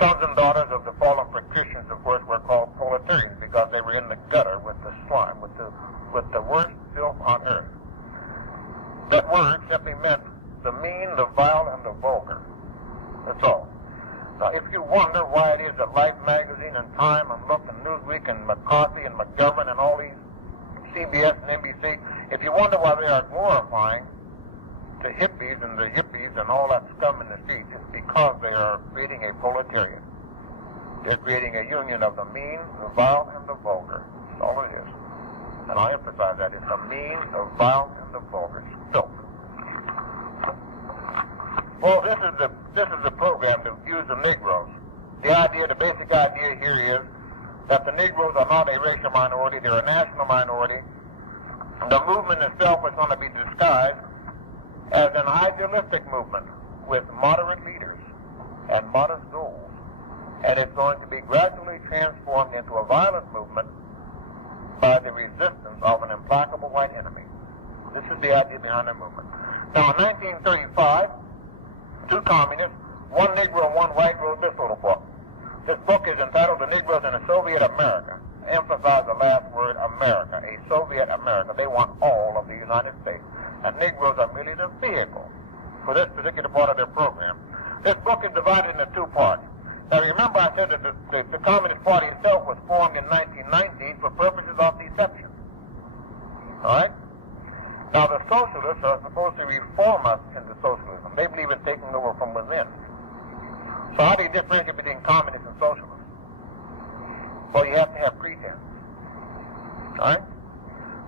sons and daughters of the fallen patricians, of course, were called proletarians because they were in the gutter with the slime, with the worst filth on earth. That word simply meant the mean, the vile, and the vulgar. That's all. Now, if you wonder why it is that Life magazine and Time and Look and Newsweek and McCarthy and McGovern and all these CBS and NBC, if you wonder why they are glorifying to hippies and the hippies and all that scum in the streets, it's because they are creating a proletariat. They're creating a union of the mean, the vile, and the vulgar. That's all it is. And I emphasize that. It's the mean, the vile, and the vulgar. It's filth. Well, this is the program to use the Negroes. The basic idea here is that the Negroes are not a racial minority, they're a national minority. The movement itself is going to be disguised as an idealistic movement with moderate leaders and modest goals. And it's going to be gradually transformed into a violent movement by the resistance of an implacable white enemy. This is the idea behind the movement. Now, in 1935, two communists, one Negro and one white, wrote this little book. This book is entitled The Negroes in a Soviet America. Emphasize the last word, America, a Soviet America. They want all of the United States. And Negroes are merely the vehicle for this particular part of their program. This book is divided into two parts. Now remember I said that the Communist Party itself was formed in 1919 for purposes of deception. All right? Now the socialists are supposed to reform us into socialism. They believe in taking over from within. So how do you differentiate between communists and socialists? Well, you have to have pretense. All right?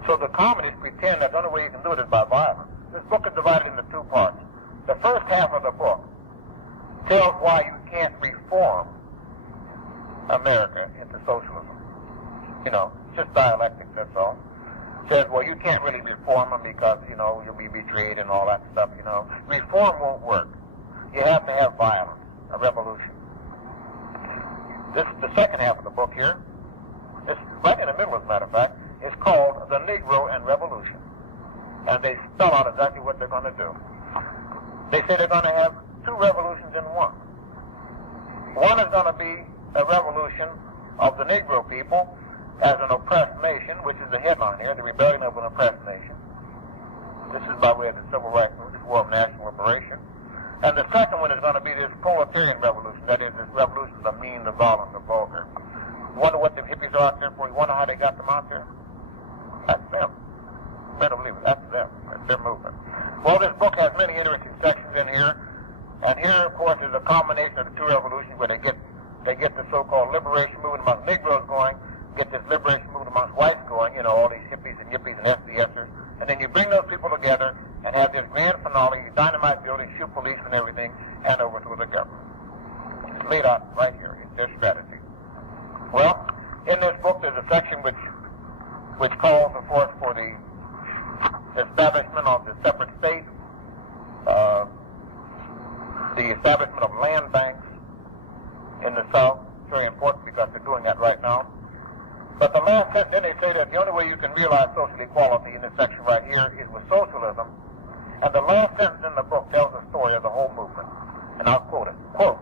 So the communists pretend that the only way you can do it is by violence. This book is divided into two parts. The first half of the book tells why you can't reform America into socialism. You know, it's just dialectics, that's all. It says, well, you can't really reform them because, you know, you'll be betrayed and all that stuff, you know. Reform won't work. You have to have violence, a revolution. This is the second half of the book here. It's right in the middle, as a matter of fact. It's called The Negro and Revolution. And they spell out exactly what they're going to do. They say they're going to have two revolutions in one. One is going to be a revolution of the Negro people as an oppressed nation, which is the headline here, the rebellion of an oppressed nation. This is by way of the Civil Rights Movement, this War of National Liberation. And the second one is going to be this proletarian revolution, that is, this revolution of the mean, the vile, and the vulgar. You wonder what the hippies are out there for? You wonder how they got them out there? That's them. Better believe it, that's them. That's their movement. Well, this book has many interesting sections in here. And here, of course, is a combination of the two revolutions where they get the so-called liberation movement amongst Negroes going, get this liberation movement amongst whites going, you know, all these hippies and yippies and FDSers. And then you bring those people together and have this grand finale, you dynamite buildings, shoot police and everything, and overthrow the government. It's laid out right here. It's their strategy. Well, in this book there's a section which calls, of course, for the establishment of the separate states, the establishment of land banks in the South. It's very important because they're doing that right now. But the last sentence, then they say that the only way you can realize social equality in this section right here is with socialism. And the last sentence in the book tells the story of the whole movement. And I'll quote it. Quote,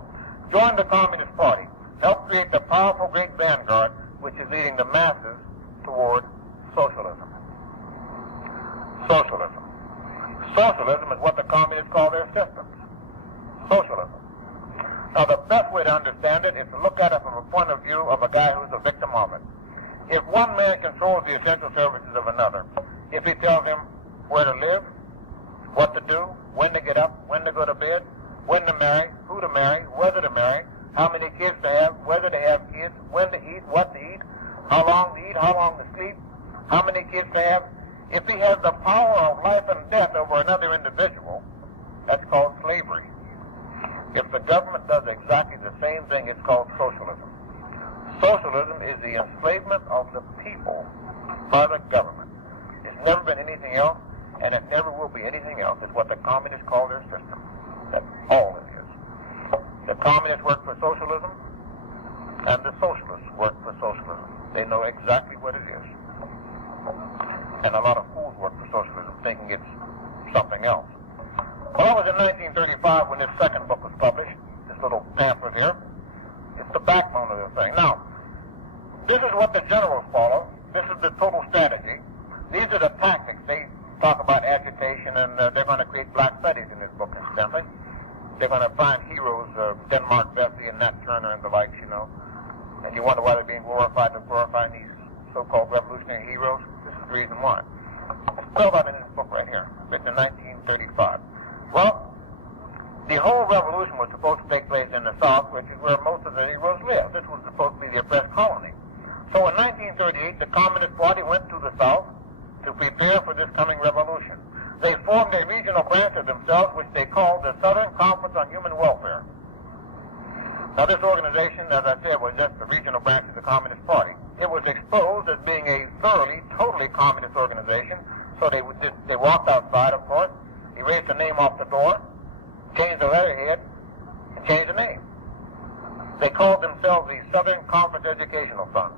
join the Communist Party. Help create the powerful great vanguard which is leading the masses toward socialism. Socialism. Socialism is what the communists call their systems. Socialism. Now, the best way to understand it is to look at it from a point of view of a guy who's a victim of it. If one man controls the essential services of another, if he tells him where to live, what to do, when to get up, when to go to bed, when to marry, who to marry, whether to marry, how many kids to have, whether to have kids, when to eat, what to eat, how long to eat, how long to sleep, how many kids to have. If he has the power of life and death over another individual, that's called slavery. If the government does exactly the same thing, it's called socialism. Socialism is the enslavement of the people by the government. It's never been anything else, and it never will be anything else. It's what the communists call their system. That's all it is. The communists work for socialism, and the socialists work for socialism. They know exactly what it is. And a lot of fools work for socialism thinking it's something else. Well, it was in 1935 when this second book was published, this little pamphlet here. It's the backbone of the thing. Now, this is what the generals follow. This is the total strategy. These are the tactics. They talk about agitation, and they're going to create black studies in this book, incidentally. They're going to find heroes, Denmark Vesey and Nat Turner and the likes, you know. And you wonder why they're being glorified. They're glorifying these so-called revolutionary heroes. This is the reason why. It's spelled out in this book right here, written in 1935. Well, the whole revolution was supposed to take place in the South, which is where most of the Negroes live. This was supposed to be the oppressed colony. So in 1938, the Communist Party went to the South to prepare for this coming revolution. They formed a regional branch of themselves, which they called the Southern Conference on Human Welfare. Now, this organization, as I said, was just the regional branch of the Communist Party. It was exposed as being a thoroughly, totally communist organization, so they walked outside, of course, erased the name off the door, changed the letterhead, and changed the name. They called themselves the Southern Conference Educational Fund.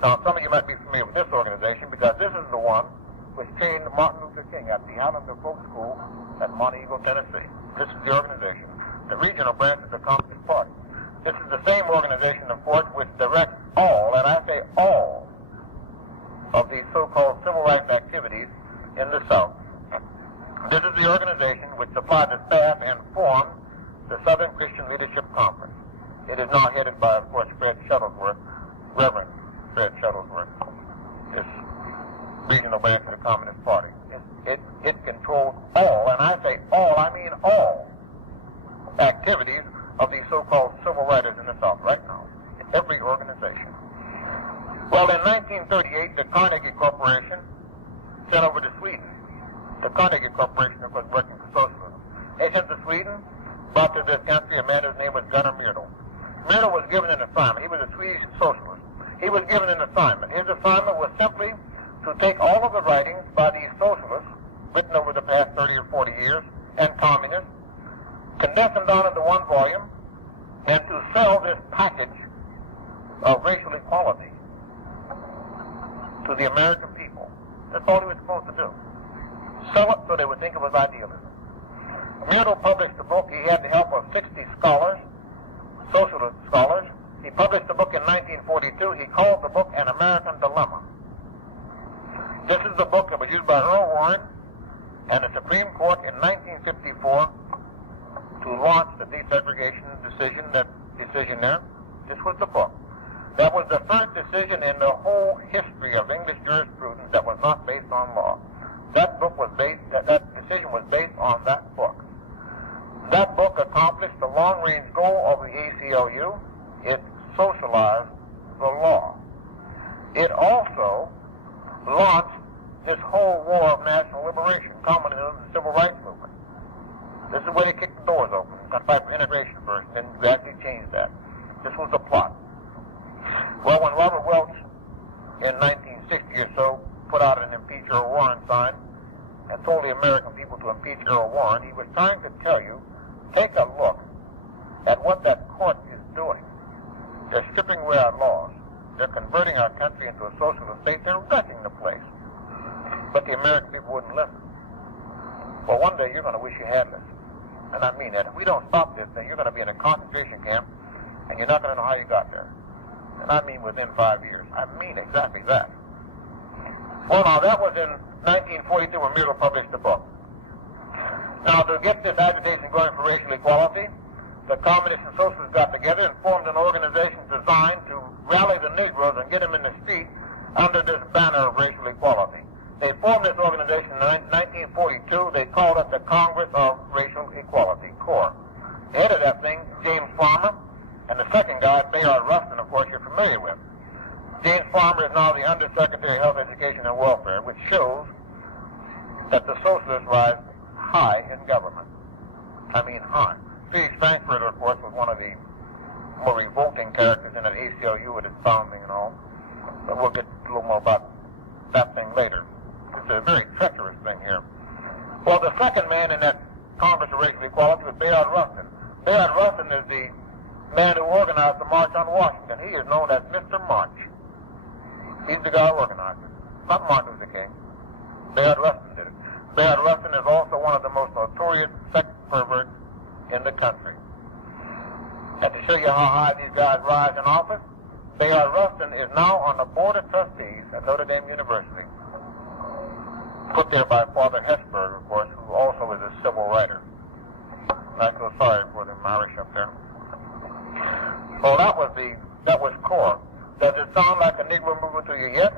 Now, some of you might be familiar with this organization because this is the one which trained Martin Luther King at the Highlander Folk School at Montego, Tennessee. This is the organization, the regional branch of the Communist Party. This is the same organization, of course, which directs all, and I say all, of these so-called civil rights activities in the South. This is the organization which supplied the staff and formed the Southern Christian Leadership Conference. It is now headed by, of course, Fred Shuttlesworth, Reverend Fred Shuttlesworth, this regional branch of the Communist Party. It controls all, and I say all, I mean all, activities of these so-called civil writers in the South right now, in every organization. Well, in 1938, the Carnegie Corporation sent over to Sweden. The Carnegie Corporation, of course, working for socialism. They sent to Sweden, brought to this country a man whose name was Gunnar Myrdal. Myrdal was given an assignment. He was a Swedish socialist. He was given an assignment. His assignment was simply to take all of the writings by these socialists, written over the past 30 or 40 years, and communists, condense them down into one volume, and to sell this package of racial equality to the American people. That's all he was supposed to do. Sell it so they would think it was idealism. Myrdal published the book. He had the help of 60 scholars, socialist scholars. He published the book in 1942. He called the book An American Dilemma. This is the book that was used by Earl Warren and the Supreme Court in 1954 to launch the desegregation decision there. This was the book. That was the first decision in the whole history of English jurisprudence that was not based on law. That decision was based on that book. That book accomplished the long-range goal of the ACLU. It socialized the law. It also launched this whole war of national liberation, communism, and civil rights movement. This is where they kicked the doors open. Got fight for integration first, then gradually changed that. This was the plot. Well, when Robert Welch in 1960 or so put out an impeach Earl Warren sign and told the American people to impeach Earl Warren, he was trying to tell you, take a look at what that court is doing. They're stripping away our laws. They're converting our country into a socialist state. They're wrecking the place. But the American people wouldn't listen. Well, one day you're going to wish you had listened. And I mean that. If we don't stop this thing, you're going to be in a concentration camp, and you're not going to know how you got there. And I mean within 5 years. I mean exactly that. Well, now, that was in 1942 when Myrdal published the book. Now, to get this agitation going for racial equality, the communists and socialists got together and formed an organization designed to rally the Negroes and get them in the street under this banner of racial equality. They formed this organization in 1942. They called it the Congress of Racial Equality, CORE. The head of that thing, James Farmer, and the of course, you're familiar with. James Farmer is now the Undersecretary of Health, Education, and Welfare, which shows that the socialists rise high in government. I mean high. Felix Frankfurter, of course, was one of the more revolting characters in that ACLU at its founding and all. But we'll get a little more about that thing later. It's a very treacherous thing here. Well, the second man in that Congress of Racial Equality was Bayard Rustin. Bayard Rustin is the man who organized the March on Washington. He is known as Mr. March. He's the guy who organized it. Not Martin Luther King. Bayard Rustin did it. Bayard Rustin is also one of the most notorious sex perverts in the country. And to show you how high these guys rise in office, Bayard Rustin is now on the Board of Trustees at Notre Dame University. Put there by Father Hesburgh, of course, who also is a civil writer. I feel sorry for the Irish up there. Well, that was core. Does it sound like a Negro movement to you yet?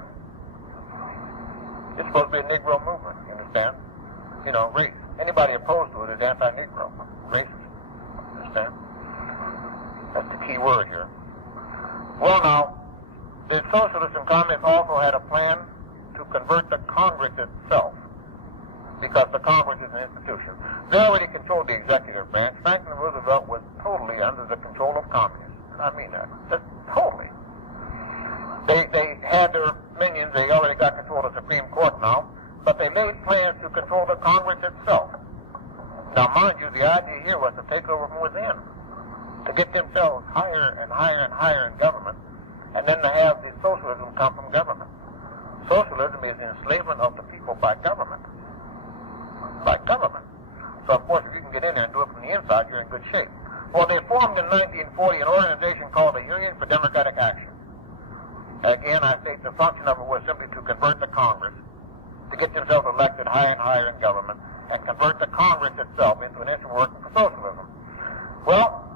It's supposed to be a Negro movement, you understand? You know, race. Anybody opposed to it is anti-Negro. Racist. Understand? That's the key word here. Well, now, the socialists and communists also had a plan to convert the Congress itself, because the Congress is an institution. They already controlled the executive branch. Franklin Roosevelt was totally under the control of communists. I mean that. Just totally. They had their minions. They already got control of the Supreme Court now, but they made plans to control the Congress itself. Now, mind you, the idea here was to take over from within, to get themselves higher and higher and higher in government, and then to have the socialism come from government. Socialism is the enslavement of the people by government. By government. So, of course, if you can get in there and do it from the inside, you're in good shape. Well, they formed in 1940 an organization called the Union for Democratic Action. Again, I think the function of it was simply to convert the Congress, to get themselves elected higher and higher in government, and convert the Congress itself into an instrument working for socialism. Well,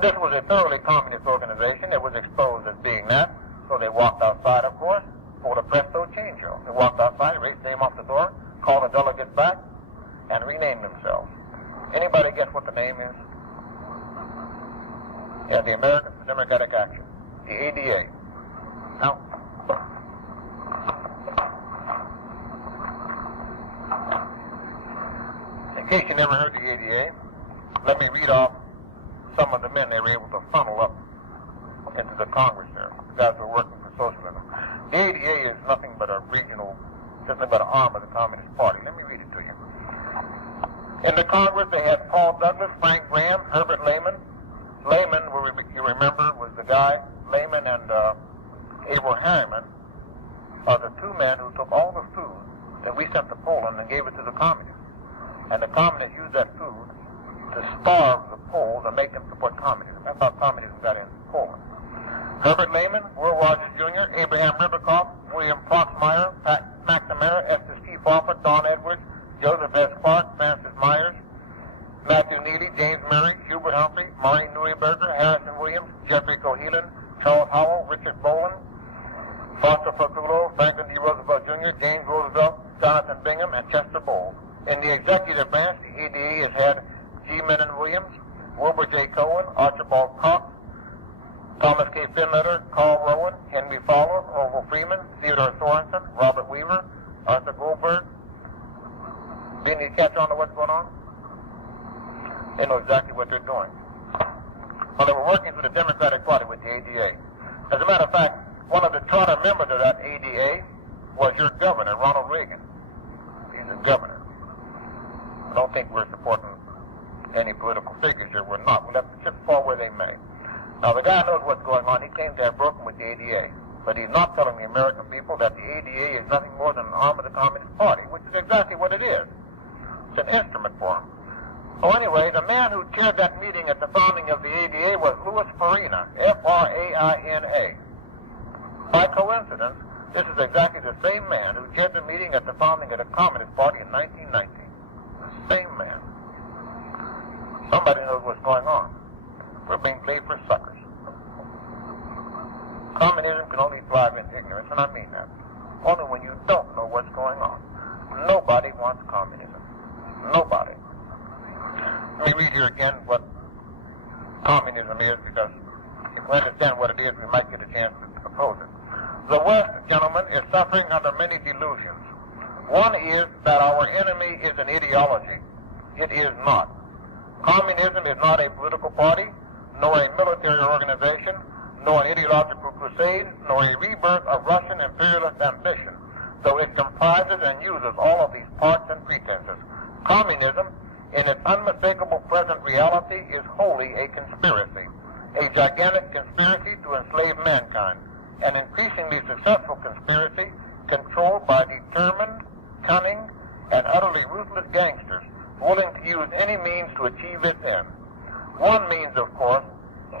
this was a thoroughly communist organization. It was exposed as being that, so they walked outside, of course, for the presto change-o. They walked outside, erased the name off the door, called the delegates back, and renamed themselves. Anybody guess what the name is? Yeah, the Americans for Democratic Action, the ADA. Now, in case you never heard the ADA, let me read off some of the men they were able to funnel up into the Congress there, the guys who were working for socialism. The ADA is nothing but a regional, nothing but an arm of the Communist Party. Let me read it to you. In the Congress, they had Paul Douglas, Frank Graham, Herbert Lehman. Lehman, you remember, was the guy, Lehman and Abel Harriman are the two men who took all the food that we sent to Poland and gave it to the communists. And the communists used that food to starve the Poles and make them support communism. That's how communism got in Poland. Herbert Lehman, Will Rogers Jr., Abraham Ribicoff, William Proxmire, Pat McNamara, Estes T. Fawcett, Don Edwards, Joseph S. Clark, Francis Myers, Matthew Neely, James Murray, Hubert Humphrey, Maureen Neuberger, Harrison Williams, Jeffrey Cohelan, Charles Howell, Richard Bowen, Foster Faculo, Franklin D. Roosevelt Jr., James Roosevelt, Jonathan Bingham, and Chester Bowles. In the executive branch, the ADA has had G. Menon Williams, Wilbur J. Cohen, Archibald Cox, Thomas K. Finletter, Carl Rowan, Henry Fowler, Orville Freeman, Theodore Sorensen, Robert Weaver, Arthur Goldberg. Didn't you catch on to what's going on? They know exactly what they're doing. Well, they were working for the Democratic Party with the ADA. As a matter of fact, one of the charter members of that ADA was your governor, Ronald Reagan. He's a governor. I don't think we're supporting any political figures here. We're not. We let the chips fall where they may. Now, the guy knows what's going on. He claims to have broken with the ADA. But he's not telling the American people that the ADA is nothing more than an arm of the Communist Party, which is exactly what it is. It's an instrument for him. Well, anyway, the man who chaired that meeting at the founding of the ADA was Louis Farina, F-R-A-I-N-A. By coincidence, this is exactly the same man who chaired the meeting at the founding of the Communist Party in 1919. The same man. Somebody knows what's going on. We're being played for suckers. Communism can only thrive in ignorance, and I mean that. Only when you don't know what's going on. Nobody wants communism. Nobody. Let me read here again what communism is, because it we understand what it is, we might get a chance to oppose it. The West, gentlemen, is suffering under many delusions. One is that our enemy is an ideology. It is not. Communism is not a political party, nor a military organization, nor an ideological crusade, nor a rebirth of Russian imperialist ambition, though it comprises and uses all of these parts and pretenses. Communism, in its unmistakable present reality, is wholly a conspiracy, a gigantic conspiracy to enslave mankind, an increasingly successful conspiracy controlled by determined, cunning, and utterly ruthless gangsters willing to use any means to achieve its end. One means, of course,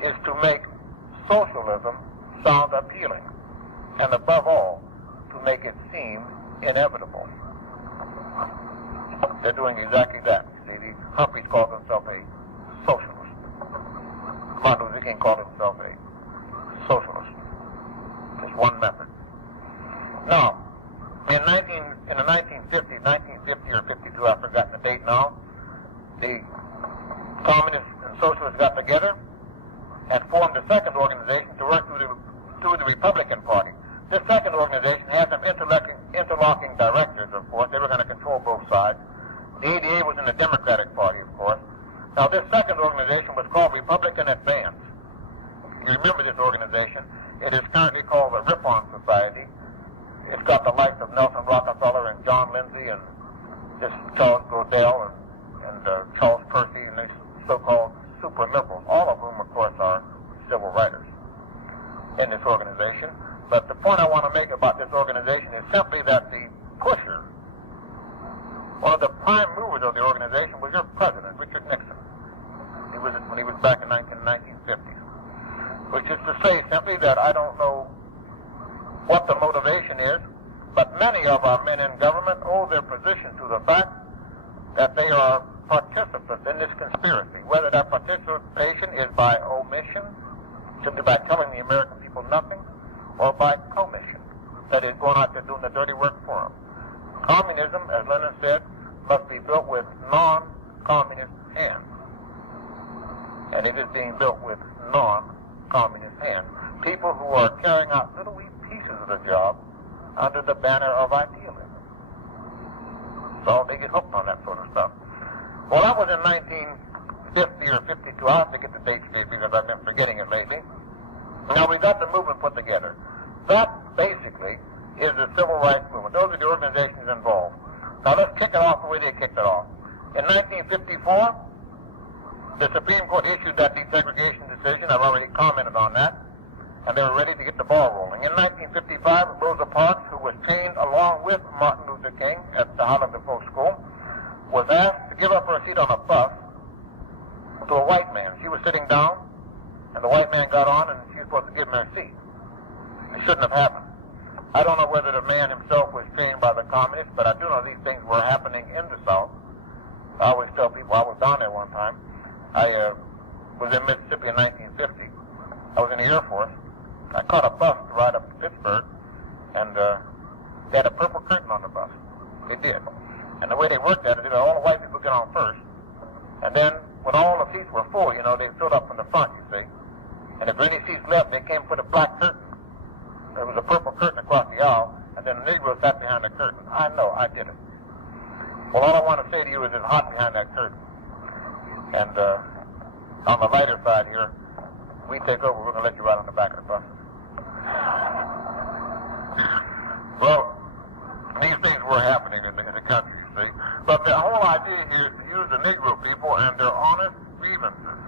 is to make socialism sound appealing, and above all, to make it seem inevitable. They're doing exactly that. See, Humphreys called himself a socialist. Martin Luther King called himself a socialist. Just one method. Now, in the 1950s, 1950 or 52, I've forgotten the date now, the communists and socialists got together and formed a second organization to run through the Republican Party. This second organization had some interlocking directors, of course. They were going to control both sides. The ADA was in the Democratic Party, of course. Now, this second organization was called Republican Advance. You remember this organization. It is currently called the Ripon Society. It's got the likes of Nelson Rockefeller and John Lindsay and this Charles Godell and Charles Percy and these so-called super liberals, all of whom, of course, are civil writers in this organization. But the point I want to make about this organization is simply that the pusher, one of the prime movers of the organization, was your president, Richard Nixon. When he was back in 1950. Which is to say simply that I don't know what the motivation is, but many of our men in government owe their position to the fact that they are participants in this conspiracy, whether that participation is by omission, simply by telling the American people nothing, or by commission, that is, going out there doing the dirty work for them. Communism, as Lenin said, must be built with non-communist hands. And it is being built with non-communist hands. People who are carrying out little wee pieces of the job under the banner of idealism. So they get hooked on that sort of stuff. Well, that was in 1950 or 52. I'll have to get the dates straight because I've been forgetting it lately. Now, we got the movement put together. That, basically, is the civil rights movement. Those are the organizations involved. Now, let's kick it off the way they kicked it off. In 1954, the Supreme Court issued that desegregation decision. I've already commented on that. And they were ready to get the ball rolling. In 1955, Rosa Parks, who was trained along with Martin Luther King at the Harlem Defoe School, was asked to give up her seat on a bus to a white man. She was sitting down, and the white man got on, and she was supposed to give him her seat. It shouldn't have happened. I don't know whether the man himself was trained by the communists, but I do know these things were happening in the South. I always tell people, I was down there one time. I was in Mississippi in 1950. I was in the Air Force. I caught a bus to ride up to Pittsburgh, and they had a purple curtain on the bus. They did. And the way they worked at it, they let all the white people get on first. And then, when all the seats were full, you know, they filled up in the front, you see. And if there were any seats left, they came and put a black curtain. There was a purple curtain across the aisle, and then the Negro sat behind the curtain. I know, I did it. Well, all I want to say to you is it's hot behind that curtain. And on the lighter side here, we take over. We're going to let you ride on the back of the bus. Well, these things were happening in the country, you see. But the whole idea here is to use the Negro people and their honest grievances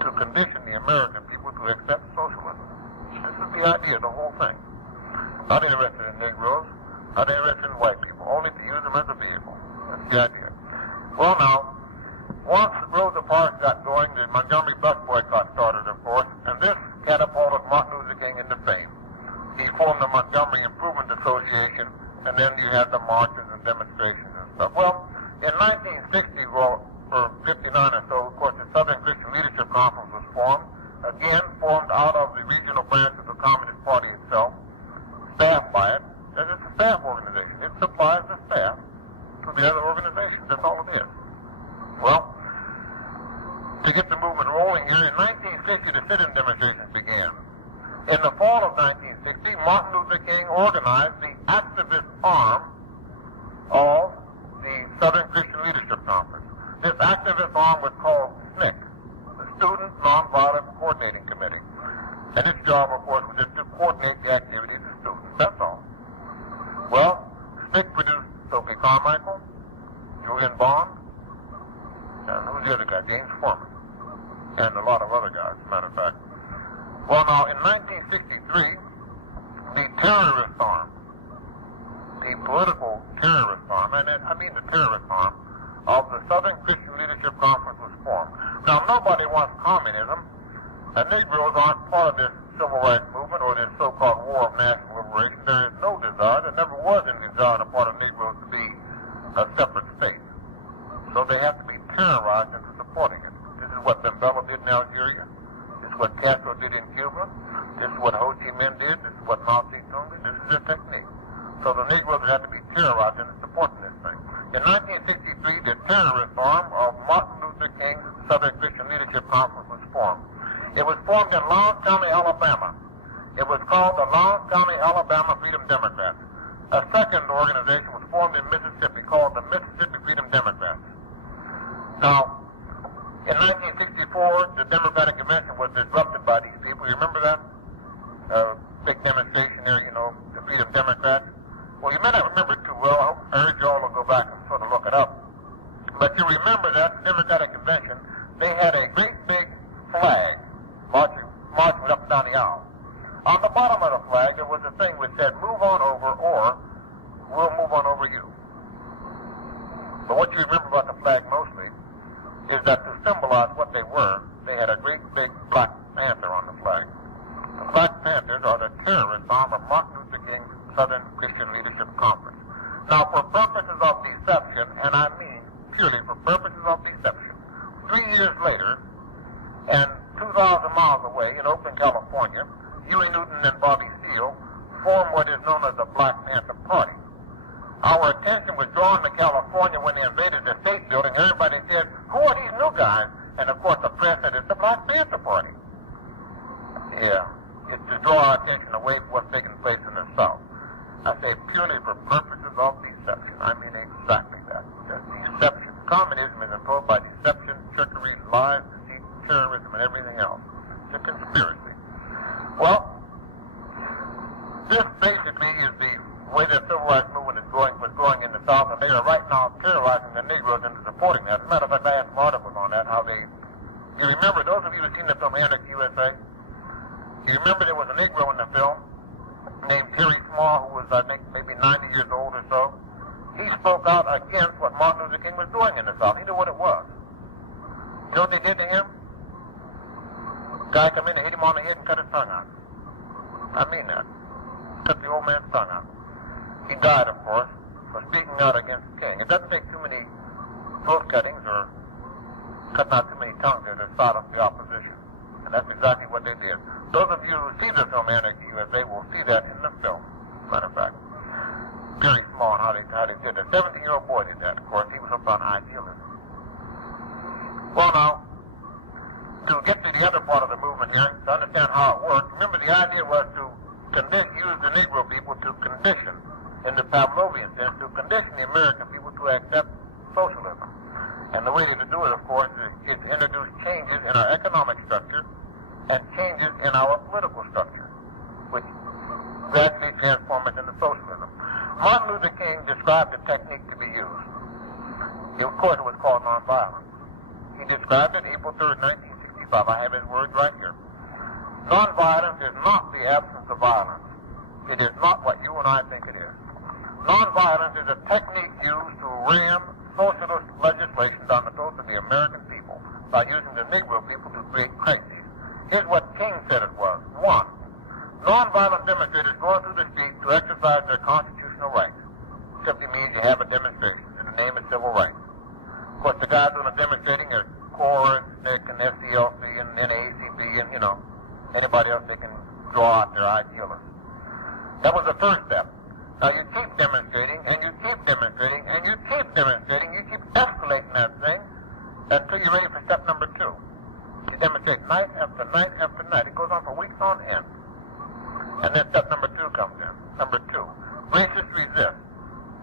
to condition the American people to accept socialism. This is the idea of the whole thing. Not interested in Negroes, not interested in white people, only to use them as a vehicle. That's the idea. Well, now, once Rosa Parks got going, the Montgomery bus boycott started, of course, and this catapulted Martin Luther King into fame. He formed the Montgomery Improvement Association, and then you had the marches and demonstrations and stuff. Well, in 1960, or 59 or so, of course, the Southern Christian Leadership Conference was formed, again formed out of the regional branch of the Communist Party itself, staffed by it, and it's a staff organization. It supplies the staff to the other organizations. That's all it is. Well, to get the movement rolling here, in 1960, the sit-in demonstration In the fall of 1960, Martin Luther King organized the activist arm of the Southern Christian Leadership Conference. This activist arm was called SNCC, the Student Nonviolent Coordinating Committee. And its job, of course, was just to coordinate the activities of students. That's all. Well, SNCC produced Sophie Carmichael, Julian Bond, and who's the other guy? James Foreman, and a lot of other guys, as a matter of fact. Well, now, in 1963, the terrorist arm, the political terrorist arm, and I mean the terrorist arm, of the Southern Christian Leadership Conference was formed. Now, nobody wants communism, and Negroes aren't part of this civil rights movement or this so-called war of national liberation. There is no desire, there never was any desire on the part of Negroes to be a separate state. So they have to be terrorized into supporting it. This is what Mandela did in Algeria. This is what Castro did in Cuba. This is what Ho Chi Minh did. This is what Mao Zedong did. This is their technique. So the Negroes have to be terrorized into supporting this thing. In 1963, the terrorist arm of Martin Luther King's Southern Christian Leadership Conference was formed. It was formed in Long County, Alabama. It was called the Long County, Alabama Freedom Democrats. A second organization was formed in Mississippi called the Mississippi Freedom Democrats. Now, in 1964, the Democratic Convention was disrupted by these people. You remember that? Big demonstration there, the Freedom Democrats. Well, you may not remember it too well. I urge you all to go back and sort of look it up. But you remember that the Democratic Convention, they had a great big flag marching up and down the aisle. On the bottom of the flag, there was a thing which said, "Move on over," or "We'll move on over you." But what you remember about the flag mostly is that to symbolize what they were, they had a great big Black Panther on the flag. The Black Panthers are the terrorist arm of Martin Luther King's Southern Christian Leadership Conference. Now, for purposes of deception, and I mean purely for purposes of deception, 3 years later, and 2,000 miles away in Oakland, California, Huey Newton and Bobby Seale formed what is known as the Black Panther Party. Our attention was drawn to California when they invaded the State Building. Everybody said, "Who are these new guys?" And, of course, the press said, "It's the Black Panther Party." Yeah, it's to draw our attention away from what's taking place in the South. I say purely for purposes of deception. I mean exactly that. Just deception. Communism is imposed by deception, trickery, lies, deceit, terrorism, and everything else. It's a conspiracy. Well, this basically is the way the civil rights movement was growing in the South, and they are right now terrorizing the Negroes into supporting that. As a matter of fact, I have some articles on that, you remember, those of you who have seen the film Anarchy USA, you remember there was a Negro in the film named Terry Small, who was, I think, maybe 90 years old or so. He spoke out against what Martin Luther King was doing in the South. He knew what it was. You know what they did to him? Guy come in and hit him on the head and cut his tongue out. I mean that. Cut the old man's tongue out. He died, of course, for speaking out against King. It doesn't take too many throat cuttings or cutting out too many tongues there to silence the opposition. And that's exactly what they did. Those of you who see the film Anarchy USA will see that in the film, as a matter of fact. Very small on how they did it. A 17-year-old boy did that, of course. He was hooked on idealism. Well, now, to get to the other part of the movement here, to understand how it worked, remember the idea was to use the Negro people to condition, in the Pavlovian sense, to condition the American people to accept socialism. And the way to do it, of course, is to introduce changes in our economic structure and changes in our political structure, which gradually transform us into socialism. Martin Luther King described the technique to be used. Of course, it was called nonviolence. He described it April 3rd, 1965. I have his words right here. Nonviolence is not the absence of violence. It is not what you and I think it is. Nonviolence is a technique used to ram socialist legislation down the throats of the American people by using the Negro people to create crises. Here's what King said it was. 1. Nonviolent demonstrators going through the street to exercise their constitutional rights. Simply means you have a demonstration in the name of civil rights. Of course, the guys doing the demonstrating are CORE, SNCC, and FCLC, and NAACP, and, anybody else they can draw out their idealists. That was the first step. Now you keep demonstrating, and you keep demonstrating, and you keep demonstrating. You keep escalating that thing until you're ready for step number 2. You demonstrate night after night after night. It goes on for weeks on end. And then step number 2 comes in. Number 2, racist resist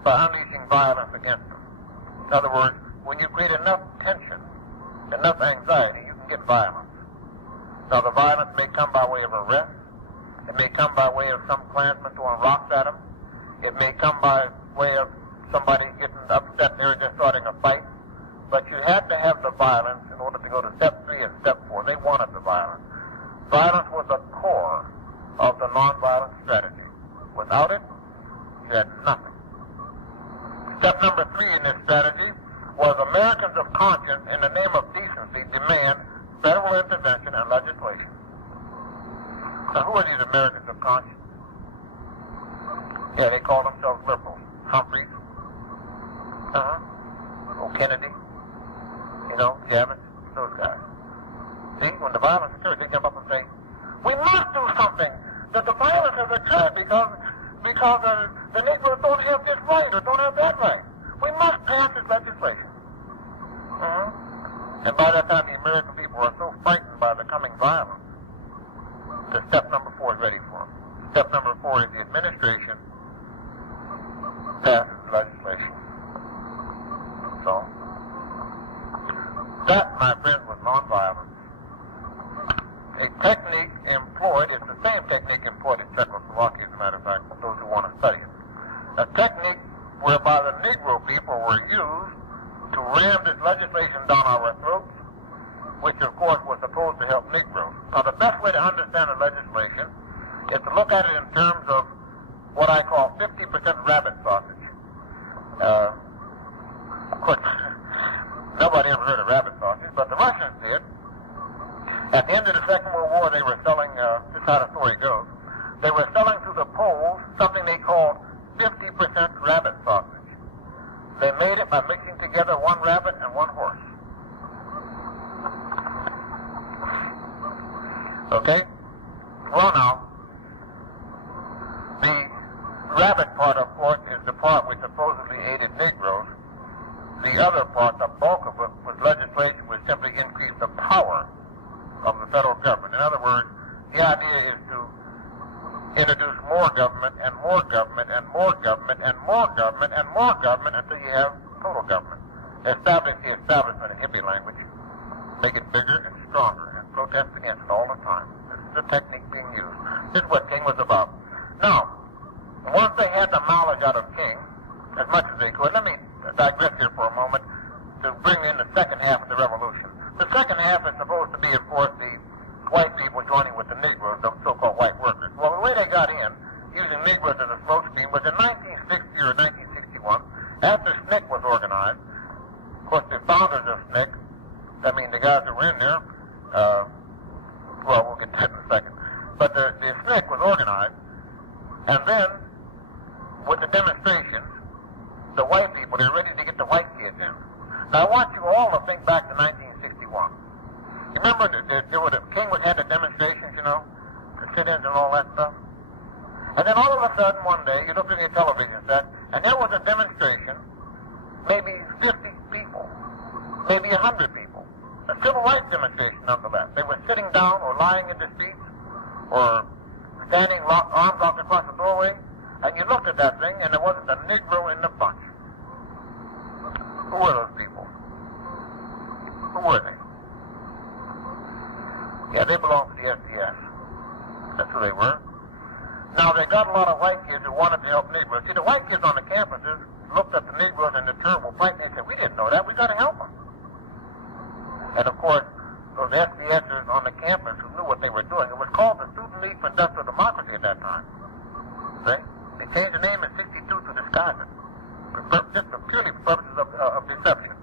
by unleashing violence against them. In other words, when you create enough tension, enough anxiety, you can get violence. Now, the violence may come by way of arrest. It may come by way of some Klansmen throwing rocks at them. It may come by way of somebody getting upset there and just starting a fight. But you had to have the violence in order to go to step 3 and step 4. They wanted the violence. Violence was the core of the nonviolent strategy. Without it, you had nothing. Step number 3 in this strategy was Americans of conscience, in the name of decency, demand federal intervention and legislation. Now, who are these Americans of conscience? Yeah, they call themselves liberals. Humphreys, Kennedy, Javits, those guys. See, when the violence occurs, they jump up and say, we must do something. That the violence has occurred because the Negroes don't have this right or don't have that right. We must pass this legislation. And by that time, the American people are so frightened by the coming violence that step number 4 is ready for them. Step number 4 is the administration passes legislation. So, that, my friends, was nonviolence. A technique employed is the same technique employed in Czechoslovakia, as a matter of fact, for those who want to study it. A technique whereby the Negro people were used to ram this legislation down our throats, which, of course, was supposed to help Negroes. Now, the best way to understand the legislation is to look at it in terms of what I call 50% rabbit sausage. Of course, nobody ever heard of rabbit sausage, but the Russians did. At the end of the Second World War, they were selling, this is how the story goes, they were selling to the Poles something they called 50% rabbit sausage. They made it by mixing together 1 rabbit and 1 horse. Okay? Well, now, the rabbit part, of course, is the part which supposedly aided Negroes. The other part, the bulk of it, was legislation which simply increased the power of the federal government. In other words, the idea is to introduce more government and more government and more government and more government and more government until you have total government. Establish the establishment in hippie language. Make it bigger and stronger and protest against it all the time. This is the technique being used. This is what King was about. Now, once they had the knowledge out of King, as much as they could, let me digress here for a moment to bring in the second half of the revolution. The second half is supposed to be, of course, the white people joining with the Negroes, the so-called white workers. Well, the way they got in, using Negroes as a smoke screen, was in 1960 or 1961, after SNCC was organized. Of course, the founders of SNCC, I mean, the guys that were in there, well, we'll get to that in a second, but the SNCC was organized, and then, with the demonstrations, the white people, they're ready to get the white kids in. Now, I want you all to think back to 1961. You remember the King had the demonstrations, the sit-ins and all that stuff? And then all of a sudden, one day, you looked at your television set, and there was a demonstration, maybe 50 people, maybe 100 people. A civil rights demonstration, nonetheless. They were sitting down or lying in the streets or standing arms locked across the doorway, and you looked at that thing, and there wasn't a Negro in the bunch. Who were those people? Who were they? Yeah, they belonged to the SDS. That's who they were. Now, they got a lot of white kids who wanted to help Negroes. See, the white kids on the campuses looked at the Negroes in the terrible fight, and they said, we didn't know that. We got to help them. And, of course, those SDSers on the campus who knew what they were doing, it was called the Student League for Industrial Democracy at that time. See? They changed the name in 62 to disguise it. Just purely for purposes of deception.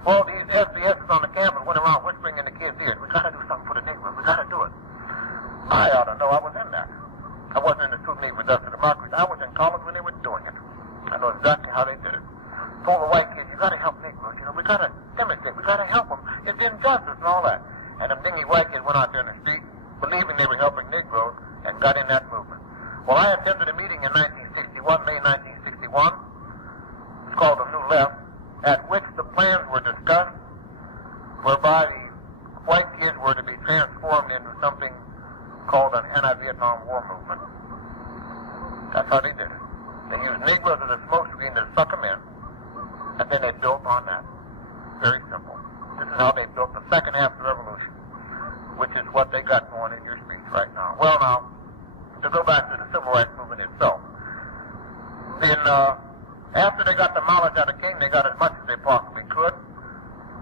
Well, these SDSs on the campus went around whispering in the kids' ears, we got to do something for the Negroes. We got to do it. I ought to know I was in that. I wasn't in the Student League for Industrial Democracy. I was in college when they were doing it. I know exactly how they did it. Told the white kids, you got to help Negroes. We got to demonstrate. We got to help them. It's injustice and all that. And them dingy white kids went out there in the street, believing they were helping Negroes, and got in that movement. Well, I attended a meeting in 1961, May 1961. It's called the New Left, at which the plans were discussed, whereby the white kids were to be transformed into something called an anti-Vietnam War movement. movement. That's how they did it. They used Negroes as a smokescreen to suck them in, and then they built on that. Very simple. This is how they built the second half of the revolution, which is what they got going in your speech right now. Well, now, to go back to the civil rights movement itself, after they got the mileage out of King, they got as much as they possibly could.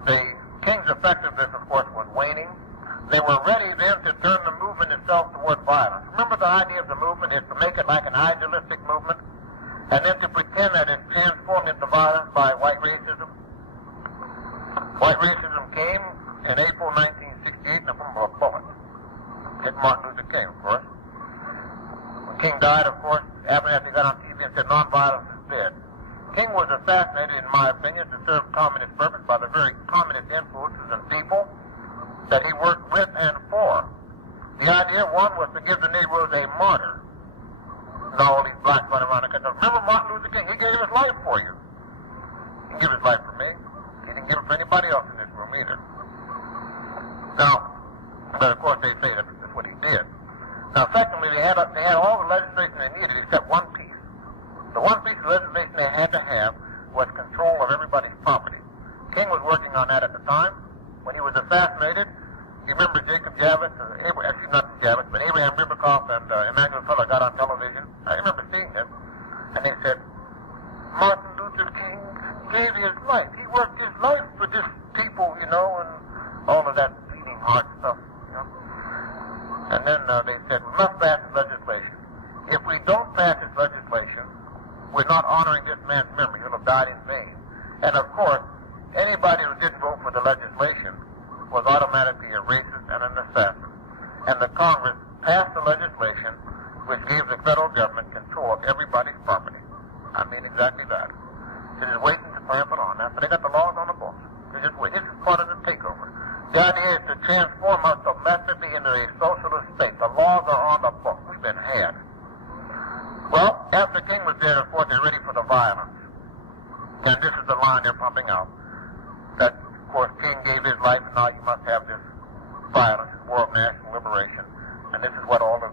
The King's effectiveness, of course, was waning. They were ready then to turn the movement itself toward violence. Remember, the idea of the movement is to make it like an idealistic movement, and then to pretend that it's transformed into violence by white racism. White racism came in April 1968 in the form of a bullet. Hit Martin Luther King, of course. When King died, of course, after he got on TV and said nonviolence is dead. King was assassinated, in my opinion, to serve communist purpose by the very communist influences and people that he worked with and for. The idea, one, was to give the Negroes a martyr. And all these blacks running around the country. Remember Martin Luther King? He gave his life for you. He didn't give his life for me. He didn't give it for anybody else in this room either. Now, but of course they say that's what he did. Now, secondly, they had all the legislation they needed except one piece. The one piece of legislation they had to have was control of everybody's property. King was working on that at the time. When he was assassinated, you remember Jacob Javits, actually not Javits, but Abraham Ribicoff and Emanuel Feller got on television. I remember seeing them, and they said, Martin Luther King gave his life. He worked his life for this people, and all of that beating heart stuff, And then they said, we must pass this legislation. If we don't pass this legislation, we're not honoring this man's memory. He'll have died in vain. And of course, anybody who didn't vote for the legislation was automatically a racist and an assassin. And the Congress passed the legislation which gave the federal government control of everybody's property. I mean exactly that. It is waiting to clamp it on. After they got the laws on the books, they just wait. This is part of the takeover. The idea is to transform us domestically into a socialist state. The laws are on the books. We've been had. Well, after King was dead, of course, they're ready for the violence. And this is the line they're pumping out. That, of course, King gave his life, and now you must have this violence, this war of national liberation. And this is what all the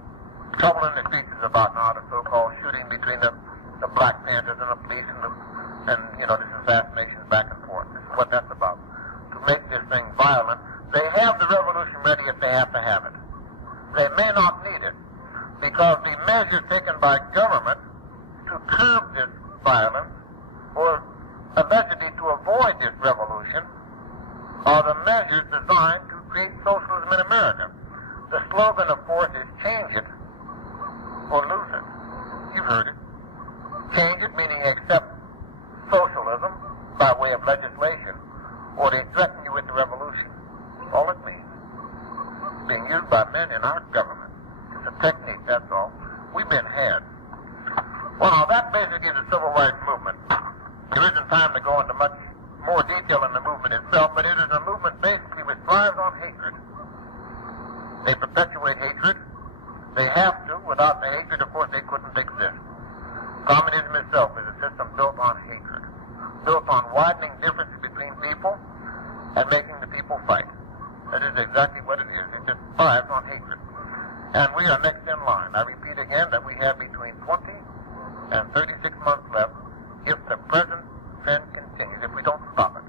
trouble in the streets is about now, the so-called shooting between the Black Panthers and the police and this assassination back and forth. This is what that's about. To make this thing violent. They have the revolution ready if they have to have it. They may not need it, because the measures taken by government to curb this violence, or allegedly to avoid this revolution, are the measures designed to create socialism in America. The slogan, of course, is change it or lose it. You've heard it. Change it, meaning accept socialism by way of legislation, or they threaten you with the revolution. That's all it means. Being used by men in our government. It's a technique, that's all. We've been had. Well, now that basically is the civil rights movement. There isn't time to go into much more detail in the movement itself, but it is a movement basically which thrives on hatred. They perpetuate hatred. They have to. Without the hatred, of course, they couldn't exist. Communism itself is a system built on hatred, built on widening differences between people and making the people fight. That is exactly what it is. It just thrives on hatred. And we are next in line. I repeat again that we have between 20 and 36 months left if the present trend continues, if we don't stop it.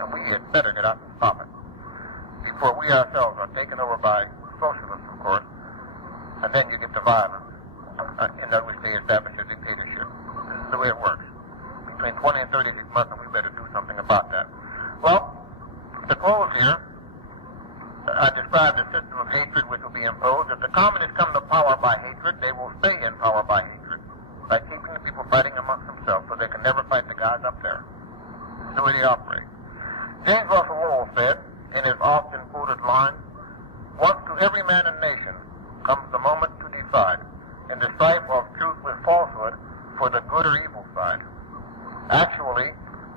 And we had better get out and stop it before we ourselves are taken over by socialists, of course, and then you get the violence in which they establish a dictatorship. This is the way it works. Between 20 and 36 months, and we better do something about that. Well, to close here, I described the system of hatred which will be imposed. If the communists come to power by hatred, they will stay in power by hatred, by keeping the people fighting amongst themselves so they can never fight the guys up there. That's the way they operate. James Russell Lowell said, in his often quoted line, once to every man and nation comes the moment to decide in the strife of truth with falsehood for the good or evil side. Actually,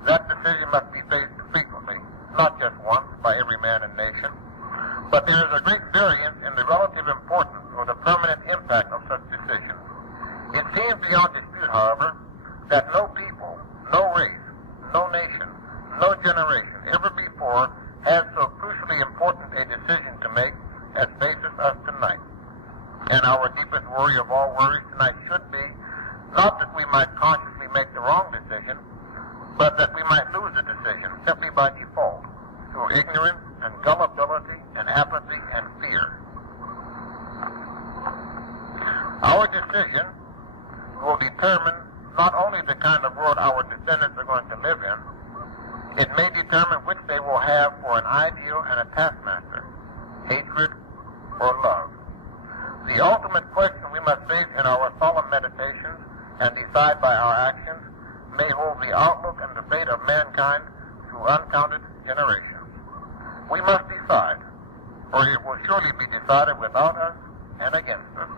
that decision must be faced frequently, not just once by every man and nation, but there is a great variance in the relative importance or the permanent impact of such decisions. It seems beyond dispute, however, that no people, no race, no nation, no generation ever before had so crucially important a decision to make as faces us tonight. And our deepest worry of of all worries tonight should be not that we might consciously make the wrong decision, but that we might lose the decision simply by default through ignorance and gullibility and apathy and fear. Our decision will determine not only the kind of world our descendants are going to live in, it may determine which they will have for an ideal and a taskmaster, hatred or love. The ultimate question we must face in our solemn meditations and decide by our actions may hold the outlook and the fate of mankind through uncounted generations. We must decide, or it will surely be decided without us and against us.